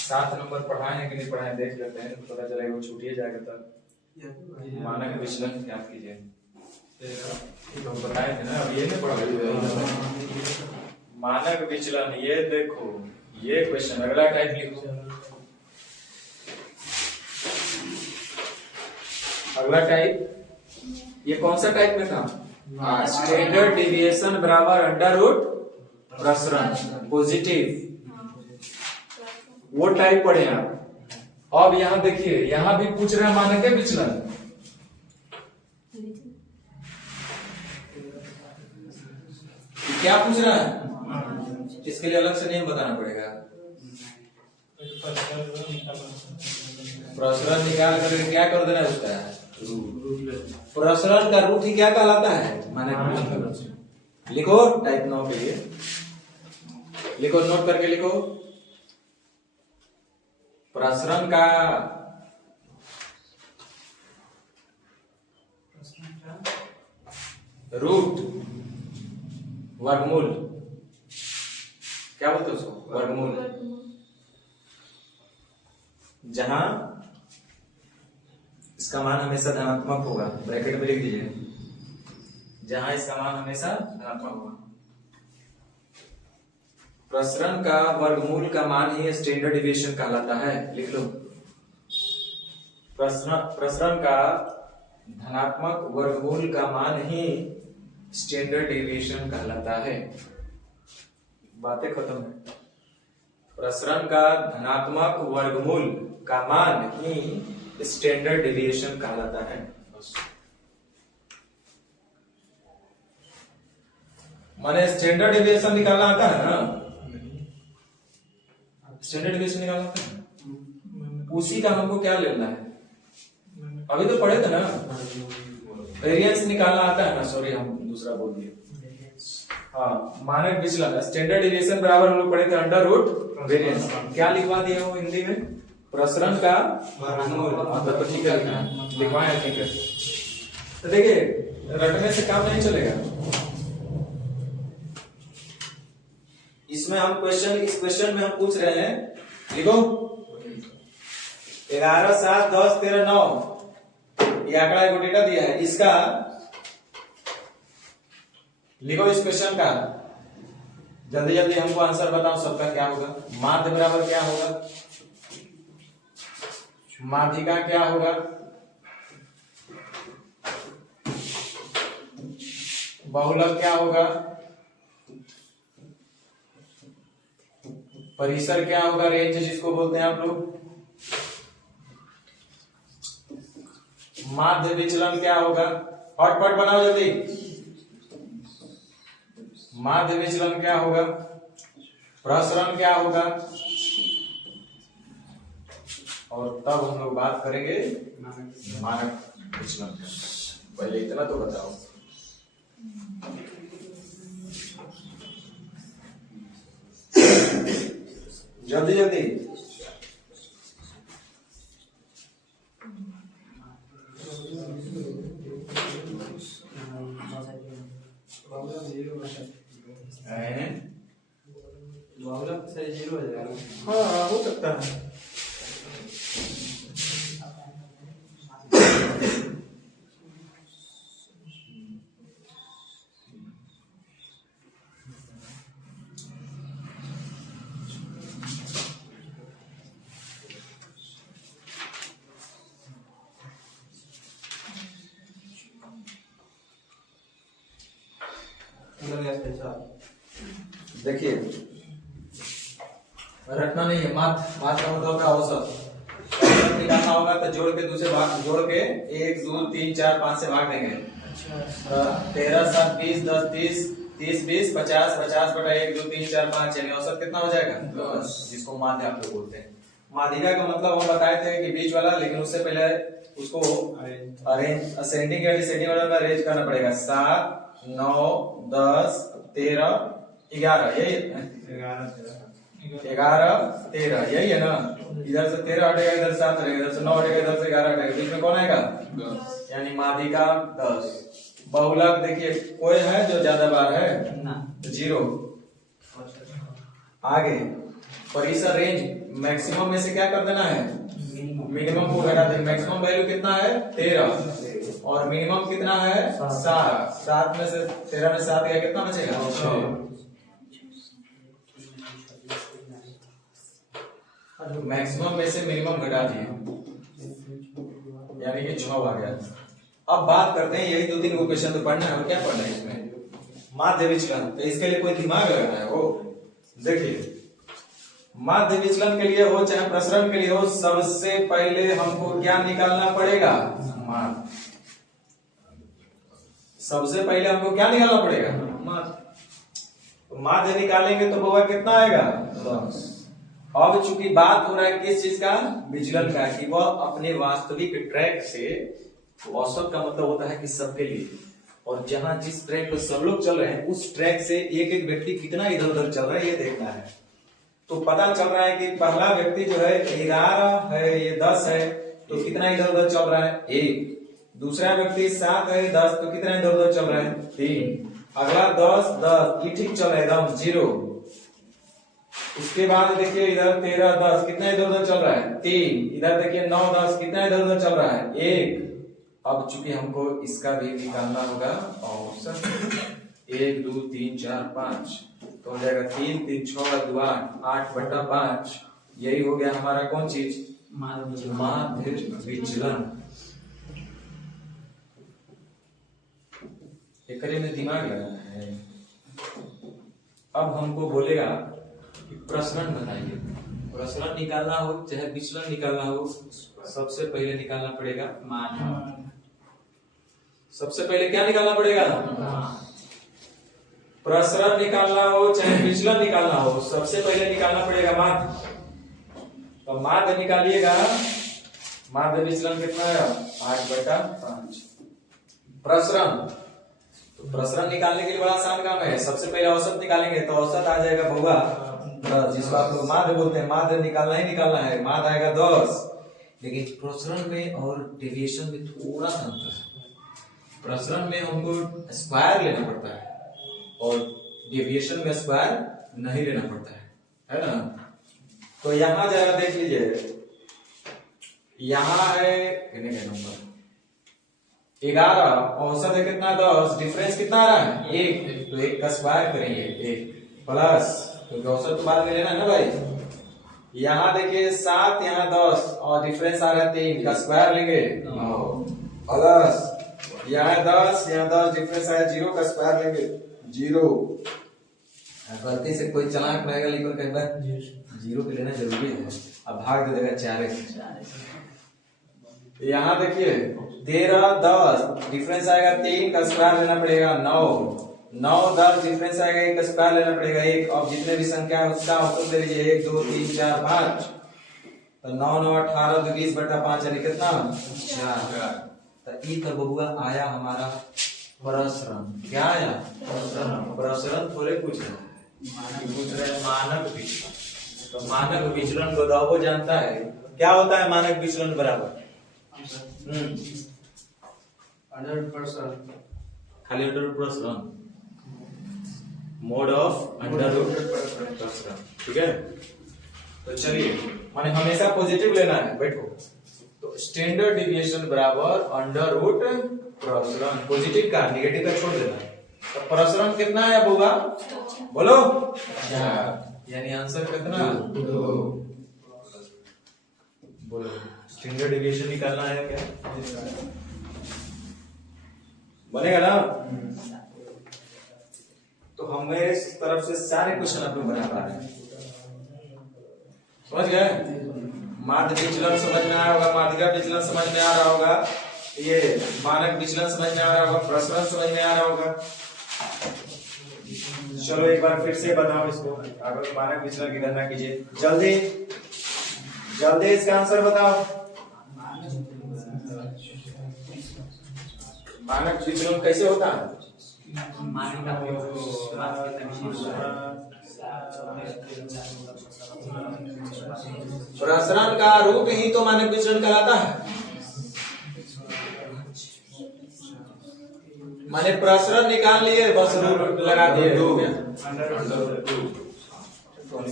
7 नंबर पढ़ाए हैं कि नहीं पढ़ाए देख लेते हैं, तो पता चलेगा, वो छूटिए जाएगा तब। मानक विचलन ज्ञात कीजिए। तो बताए थे ना, अब ये नहीं पढ़ा। मानक विचलन, ये देखो ये क्वेश्चन, अगला टाइप लिखो। अगला टाइप, ये कौन सा टाइप में था? स्टैंडर्ड डिविएशन बराबर अंडर रूट प्रसरण पॉजिटिव, वो टाइप पढ़े आप। अब यहां देखिए, यहां भी पूछ रहे हैं मानक विचलन। क्या पूछ रहा है? इसके लिए अलग से नेम बताना पड़ेगा। प्रसरण निकाल करके क्या कर देना उसका? प्रसरण का रूट ही क्या कहलाता है? मानक। लिखो, टाइप 9 के लिए लिखो, नोट करके लिखो। प्रसरण का रूट वर्गमूल, क्या बोलते हैं उसको? वर्गमूल। जहां इसका मान हमेशा धनात्मक होगा, ब्रैकेट में लिख दीजिए, जहां इसका मान हमेशा धनात्मक होगा। प्रसरण का वर्गमूल का मान ही स्टैंडर्ड डिविएशन कहलाता है। लिख लो, प्रसरण का धनात्मक वर्गमूल का मान ही स्टैंडर्ड डिविएशन कहलाता है। बातें खत्म है। प्रसरण का धनात्मक वर्गमूल का मान ही स्टैंडर्ड डिविएशन कहलाता है। माने स्टैंडर्ड डिविएशन निकालना आता है ना? स्टैंडर्ड डिविएशन निकालना आता है, उसी का हमको क्या लेना है? अभी तो पढ़े थे ना, वेरिएंस निकालना आता है ना। सॉरी, हम दूसरा बोल दिए। हाँ, मानक विचलन, स्टैंडर्ड डिविएशन बराबर हम लोग पढ़े थे अंडर रूट वेरिएंस। क्या लिखवा दिया हो हिंदी में? प्रसरण का वर्गमूल। तो ठीक है, लिखवाएं, ठीक है। तो देखिए, रटने से काम नहीं चलेगा। इसमें हम क्वेश्चन, इस क्वेश्चन में हम पूछ रहे हैं, लिखो 11, 7, 10, 13, 9, ये आंकड़ा एक डेटा दिया है, इसका लिखो। इस क्वेश्चन का जल्दी जल्दी हमको आंसर बताओ, सबका क्या होगा? माध्य बराबर क्या होगा? माध्यिका क्या होगा? बहुलक क्या होगा? परिसर क्या होगा? रेंज जिसको बोलते हैं आप लोग। माध्य विचलन क्या होगा? फटफट बनाओ जल्दी। माध्य विचलन क्या होगा? प्रसरण क्या होगा? और तब हम लोग बात करेंगे मानक विचलन। पहले इतना तो बताओ। जल्दी जल्दी। हाँ, हो सकता है। देखिए, रटना नहीं है। मात का मतलब होगा औसत। औसत निकालना होगा तो जोड़ के दूसरे भाग, जोड़ के 1, 2, 3, 4, 5 से भाग देंगे। 13, 7, 20, 10, 30, 30, 20, 50, 50 बटा 1, 2, 3, 4, 5, यानी औसत कितना हो जाएगा? 10, जिसको माध्य आप लोग बोलते हैं। माध्यिका का मतलब हम बताए थे कि बीच वाला, लेकिन उससे पहले उसको अरेंज, असेंडिंग या डिसेंडिंग ऑर्डर में अरेंज करना पड़ेगा। 7, 9, 10, 13, 11, यही 11, 13, यही है ना? इधर से 13 हटेगा, इधर 7 रहेगा, इधर से 9 हटेगा, इधर से 11 हटेगा, बीच में कौन आएगा? 10, यानी माध्यिका 10। बहुलक देखिए, कोई है जो ज्यादा बार है? 0। आगे परिसर रेंज मैक्सिमम में से क्या कर देना है, मिनिमम को घटा देना। मैक्सिमम वैल्यू कितना है 13 और मिनिमम कितना है 7। 7 में से 13 में 7 गया कितना बचेगा 6। मैक्सिमम में से मिनिमम घटा दिए यानी कि 6 आ गया। अब बात करते हैं, यही 2-3 क्वेश्चन तो पढ़ना है और क्या पढ़ना है इसमें, माध्य विचलन। तो इसके लिए कोई दिमाग लगाना है। वो देखिए माध्य विचलन के लिए हो चाहे प्रसरण के लिए हो, सबसे पहले हमको क्या निकालना पड़ेगा, माध्य। सबसे पहले हमको क्या निकालना पड़ेगा, माध्य। माध्य निकालेंगे तो बउआ कितना आएगा 10। अब चूंकि बात हो रहा है किस चीज का, विचलन का, कि वह अपने वास्तविक ट्रैक से, औसत का मतलब होता है कि सबके लिए, और जहां जिस ट्रैक पर सब लोग चल रहे हैं उस ट्रैक से एक एक व्यक्ति कितना इधर उधर चल रहा है ये देखना है। तो पता चल रहा है कि पहला व्यक्ति जो है 11 है, ये 10 है, तो कितना इधर उधर चल रहा है 1। दूसरा व्यक्ति 7 है, 10, तो कितना इधर उधर चल रहा है 3। अगला 10, ये ठीक चल रहा है एकदम 0। उसके बाद देखिए इधर 13, 10, कितना इधर उधर चल रहा है 3। इधर देखिए 9, 10, कितना इधर उधर चल रहा है 1। अब चूंकि हमको इसका भी निकालना होगा औसत, 1, 2, 3, 4, 5, तो हो जाएगा 3, 3, 6, 2, 8/5। यही हो गया हमारा कौन चीज, माध्य विचलन। एकरे में दिमाग लगाना है। अब हमको बोलेगा कि प्रसरण बताइए। प्रसरण निकालना हो चाहे विचलन निकालना हो, सबसे पहले निकालना पड़ेगा माध्य। सबसे पहले क्या निकालना पड़ेगा, प्रसरण निकालना हो चाहे विचलन निकालना हो, सबसे पहले निकालना पड़ेगा माध्य। तो माध्य निकालिएगा, माध्य विचलन कितना है 8/5। प्रसरण, तो प्रसरण निकालने के लिए बड़ा आसान काम है। सबसे पहले औसत निकालेंगे तो औसत आ जाएगा बउआ 10, जिसको आप लोग माध्य बोलते हैं। माध्य निकालना ही निकालना है, माध्य आएगा 10। लेकिन प्रसरण में और डेविएशन में थोड़ा सा अंतर है। प्रसरण में हमको स्क्वायर लेना पड़ता है और डेविएशन में स्क्वायर नहीं लेना पड़ता है ना। तो यहां जरा देख लीजिए, यहां है कितने का नंबर 11, औसत है कितना 10, डिफरेंस कितना आ रहा है 1। तो 1 का स्क्वायर करेंगे 1 प्लस, क्योंकि औसत तो बाद में लेना है ना भाई। यहाँ देखिए 7, यहाँ 10 और डिफरेंस आ रहा है 3 का स्क्वायर लेंगे 9 प्लस, यहाँ 10 यहाँ 10 डिफरेंस आया 0 का स्क्वायर लेंगे 0। गलती से कोई चालाक रहेगा लेकिन कई बार 0 के लेना जरूरी है, अब भाग दे देगा 4। यहाँ देखिए 13, 10 डिफरेंस आएगा 3 का स्क्वायर लेना पड़ेगा 9। 9, 10 डिफरेंस आएगा 1 का स्क्वायर लेना पड़ेगा 1। अब जितने भी संख्या है उसका औसत ले लीजिए 1, 2, 3, 4, 5। तो 9, 9, 18, 20/5 यानी कितना 4। तो ई तो बबुआ आया हमारा प्रसरण। क्या आया प्रसरण, थोड़े पूछ रहे हैं मानक विचलन। तो मानक विचलन गोदावो जानता है क्या होता है मानक विचलन बराबर अंडर प्रसरण, खाली अंडर प्रसरण, मोड ऑफ अंडर रूट प्रसरण। ठीक है, तो चलिए माने हमेशा पॉजिटिव लेना है। बैठो, तो स्टैंडर्ड डिविएशन बराबर अंडर रूट प्रसरण। पॉजिटिव का नेगेटिव का छोड़ देना है। तो प्रसरण कितना है बुआ, बोलो, यानी आंसर कितना 2। बोलो, स्टैंडर्ड डिविएशन निकालना है क्या, बनेगा ना। तो हम मेरे तरफ से सारे क्वेश्चन आप लोग बना पा रहे हैं, समझ गए। माध्य विचलन समझ में आया होगा, माध्यिका विचलन समझ में आ रहा होगा, ये मानक विचलन समझ में आ रहा होगा, प्रसरण समझ में आ रहा होगा। चलो एक बार फिर से बताओ इसको। अगर मानक विचलन की गणना कीजिए, जल्दी जल्दी इसका आंसर बताओ। मानक विचलन कैसे होता है, प्रसरण का रूट ही तो मानक विचलन कहलाता है। माने प्रसरण निकाल लिए बस रूट लगा दिए, हो गया अंडर रूट 2।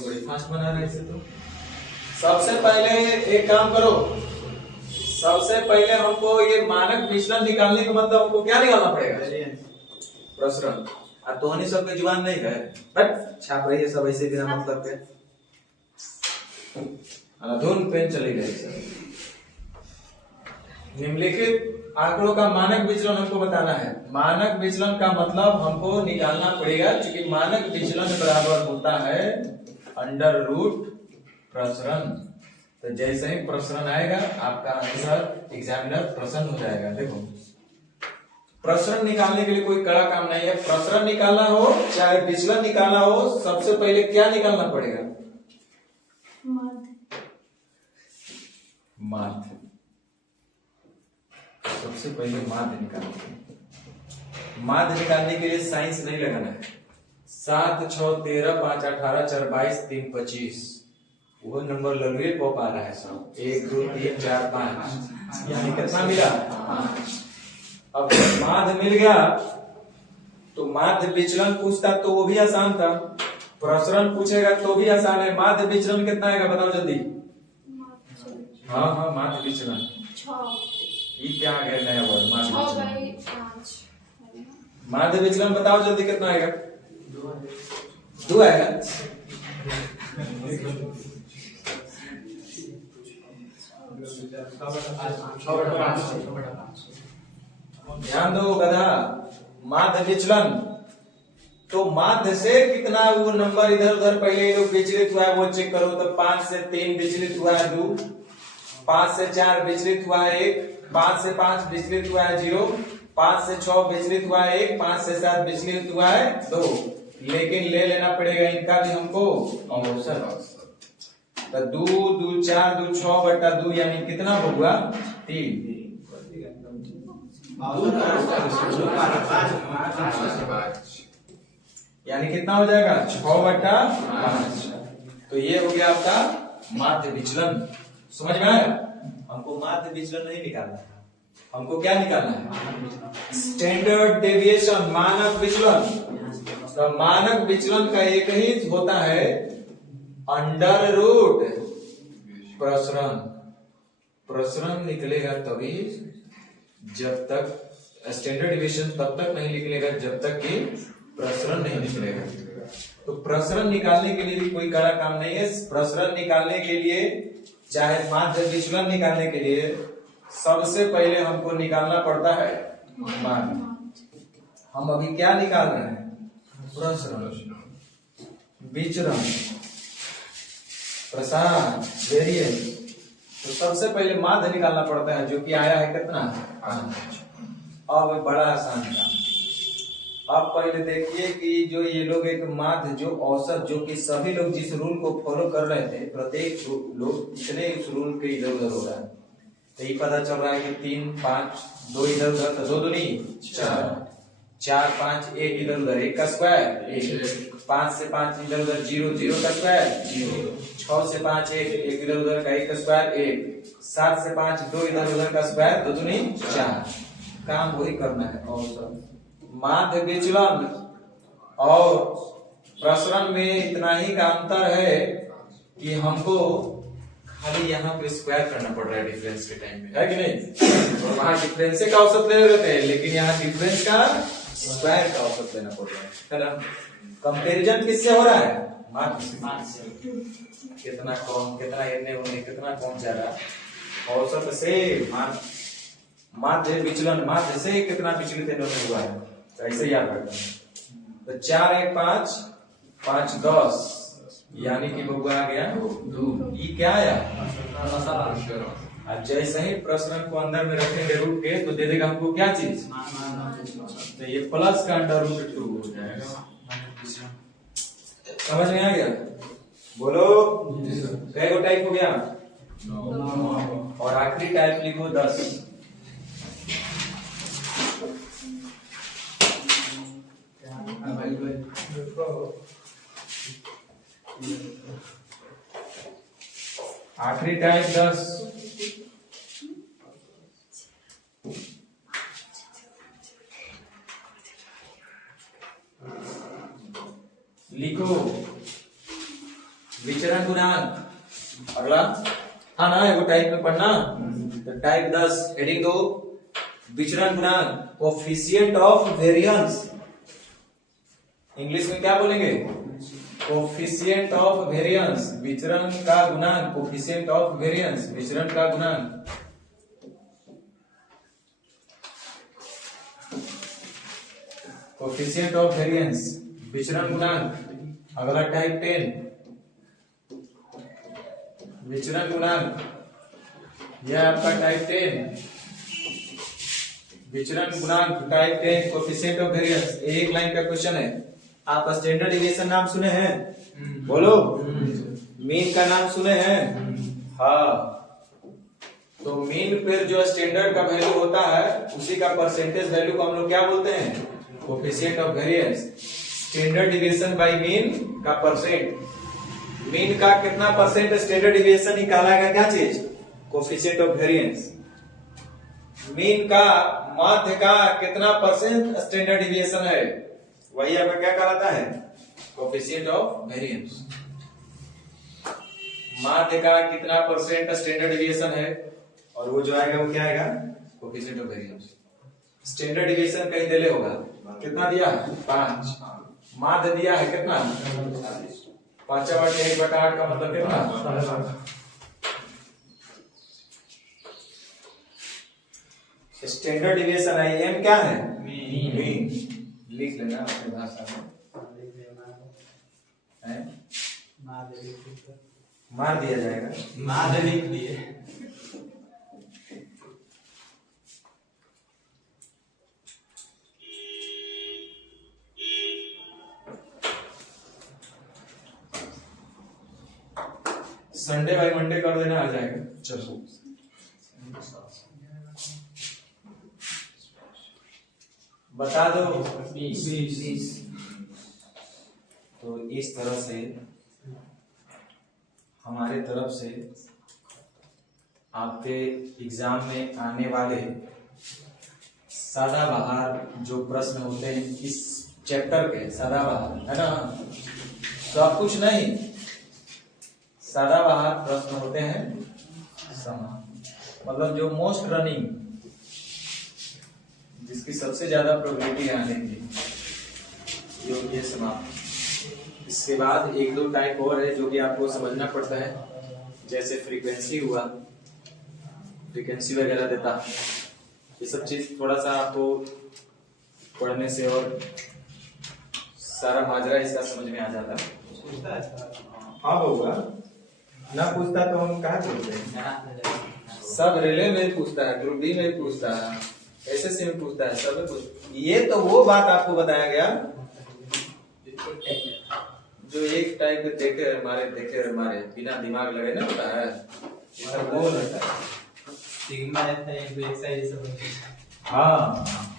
बड़ी फास्ट बना रहे इसे तो। सबसे पहले एक काम करो, सबसे पहले हमको ये मानक विचलन निकालने का मतलब हमको क्या निकालना पड़ेगा? प्रसरण। और तोहनी सबके जुबान नहीं है, बट छाप रही है सब ऐसे बिना मतलब के। धुन पेन चली गई सर। निम्नलिखित आंकड़ों का मानक विचलन हमको बताना है। मानक विचलन का मतलब हमको निकालना पड़ेगा, क्योंकि मानक विचलन बराबर होता है अंडर रूट प्रसरण। तो जैसे ही प्रसरण आएगा आपका आंसर एग्जामिनर प्रसन्न हो जाएगा। देखो, प्रसरण निकालने के लिए कोई कड़ा काम नहीं है। प्रसरण निकालना हो चाहे विचलन निकालना हो, सबसे पहले क्या निकालना पड़ेगा? माध्य। सबसे पहले माध्य निकालना। माध्य निकालने के लिए साइंस नहीं लगाना है। 7, 6, 13, 5, 18, 4, 22, 3, 25 वो नंबर ललुए पॉप आ रहा है सब। 1, 2, 3, 4, 5 यानी कितना मिला? 5। अब माध्य मिल गया तो माध्य विचलन पूछता तो वो भी आसान था, प्रसरण पूछेगा तो भी आसान है। माध्य विचलन कितना आएगा बताओ जल्दी? हाँ, माध्य विचलन 6। ये क्या आ गया नया वर्ड? माध्य 6/5। माध्य विचलन बताओ जल्दी कितना आएगा? 2 आएगा। ध्यान दो गधा। माध्य विचलन तो माध्य से कितना वो नंबर इधर उधर पहले लोग विचलित हुआ है वो चेक करो। तो 5 से 3 विचलित हुआ है 2, 5 से 4 विचलित हुआ है 1, 5 से 5 विचलित हुआ है 0, 5 से 6 विचलित हुआ है 1, 5 से 7 विचलित हुआ है 2। लेकिन ले लेना पड़ेगा इनका भी हमको औसत। तो 2, 2, 4, 2, 6/2 यानी कितना होगा? 3। यानी कितना हो जाएगा? 6/5। तो ये हो गया आपका माध्य विचलन। समझ में आया? हमको माध्य विचलन नहीं निकालना है, हमको क्या निकालना है? स्टैंडर्ड डेविएशन, मानक विचलन। तो मानक विचलन का एक ही होता है अंडर रूट प्रसरण। प्रसरण निकलेगा तभी जब तक, स्टैंडर्ड डेविएशन तब तक नहीं निकलेगा जब तक कि प्रसरण नहीं निकलेगा। तो प्रसरण निकालने के लिए भी कोई कड़ा काम नहीं है। प्रसरण निकालने के लिए चाहे माध्य विचलन निकालने के लिए सबसे पहले हमको निकालना पड़ता है माध्य। हम अभी क्या निकाल रहे हैं? प्रसरण, विचरण, प्रसार, वेरिएंस। तो सबसे पहले माध्य निकालना पड़ता है, जो कि आया है कितना? 5। अब बड़ा आसान काम। अब पहले देखिए कि जो ये लोग एक माध्य, जो औसत, जो कि सभी लोग जिस रूल को फॉलो कर रहे थे, प्रत्येक लोग इतने इस रूल के इधर उधर हो रहा है। तो ये पता चल रहा है कि 3, 5, 2 इधर उधर, तो 2 दूनी 4, 4, 5, 1 इधर उधर, 1 का स्क्वायर 1, 5 से 5 इधर उधर 0, 0 का स्क्वायर 0, 6 से 5 1, 1 इधर उधर का 1 का स्क्वायर 1, 7 से 5 2 इधर उधर का स्क्वायर 2 दूनी 4। काम वही करना है। और माध्य विचलन और प्रसरण में इतना ही का अंतर है कि हमको खाली यहाँ पे स्क्वायर करना पड़ रहा है डिफरेंस के टाइम में, है कि नहीं? वहां डिफरेंस का औसत ले लेते हैं, लेकिन यहाँ डिफरेंस का स्क्वायर का औसत लेना पड़ रहा है ना? कंपैरिजन किससे हो रहा है? माध्य से। कितना कौन, कितना इतने होने, कितना कौन जा रहा है? औसत से माध्य विचलन, माध्य से कितना विचलित इन्होंने हुआ है, तो ऐसे याद रखना है। तो 4, 1, 5, 5, 10 यानी कि बबुआ आ गया 2। ये क्या आया? अब जैसे ही प्रसरण को अंदर में रखेंगे रूट के, तो दे देगा हमको क्या चीज? तो ये प्लस का अंडर रूट 2 हो जाएगा। समझ में आ गया? बोलो कै गो टाइप हो गया? 9। और आखिरी टाइप लिखो 10। आखिरी टाइप 10। लिखो विचरण गुणांक। अगला हाँ ना एगो टाइप में पढ़ना, तो टाइप 10 हेडिंग 2 विचरण गुणांक, कोफिशिएंट ऑफ वेरिएंस। इंग्लिश में क्या बोलेंगे? कोफिशिएंट ऑफ वेरिएंस, विचरण का गुणांक। कोफिशिएंट ऑफ वेरिएंस, विचरण का गुणांक। कोफिशिएंट ऑफ वेरिएंस, विचरण गुणांक। अगला टाइप 10 विचरण गुणांक, यह आपका टाइप 10 विचरण गुणांक टाइप 10 कोफिशिएंट ऑफ वेरिएंस। एक लाइन का क्वेश्चन है। आप स्टैंडर्ड डिविएशन नाम सुने हैं? बोलो। मीन का नाम सुने हैं? हाँ। तो मीन पर जो स्टैंडर्ड का वैल्यू होता है उसी का परसेंटेज वैल्यू को हम लोग क्या बोलते हैं? Coefficient of variance. Standard deviation bye mean का परसेंट। मीन का कितना परसेंट स्टैंडर्ड डिविएशन निकालेगा? क्या चीज? Coefficient of variance. मीन का माध्य का कितना परसेंट स्टैंडर्ड डिविएशन है, वही आपका क्या कहलाता है? Coefficient of variance. माध्य का कितना परसेंट स्टैंडर्ड डिविएशन है, और वो जो आएगा वो क्या आएगा? Coefficient of variance. Standard deviation कहीं दिले होगा, कितना दिया है? 5। माध्य दिया है कितना? 5/1/8 का मतलब कितना? स्टैंडर्ड डिविएशन है, एम क्या है? मीन। लिख लेना अपनी भाषा में। मार दिया जाएगा। मार लिख दिए। संडे बाय मंडे कर देना, आ जाएगा। चलो बता दो। 20। तो इस तरह से हमारे तरफ से आपके एग्जाम में आने वाले सदाबहार जो प्रश्न होते हैं इस चैप्टर के, सदाबहार है ना, सब कुछ नहीं, सदाबहार प्रश्न होते हैं मतलब जो मोस्ट रनिंग, जिसकी सबसे ज्यादा प्रोबेबिलिटी है आने की, ये समाप्त। इसके बाद 1-2 टाइप और है जो कि आपको समझना पड़ता है, जैसे फ्रीक्वेंसी हुआ, फ्रीक्वेंसी वगैरह देता, ये सब चीज थोड़ा सा आपको पढ़ने से और सारा माजरा इसका समझ में आ जाता है। हाँ होगा ना, पूछता तो हम कहाँ पूछते हैं? सब रेलवे में पूछता है, ग्रुप डी में पूछता है, एसएससी में पूछता है, सब में पूछता। ये तो वो बात आपको बताया गया जो एक टाइप के देखे हमारे बिना दिमाग लगे ना होता है, ये सब वो रहता है। सिग्मा रहता है, एक एक्सरसाइज सब। हाँ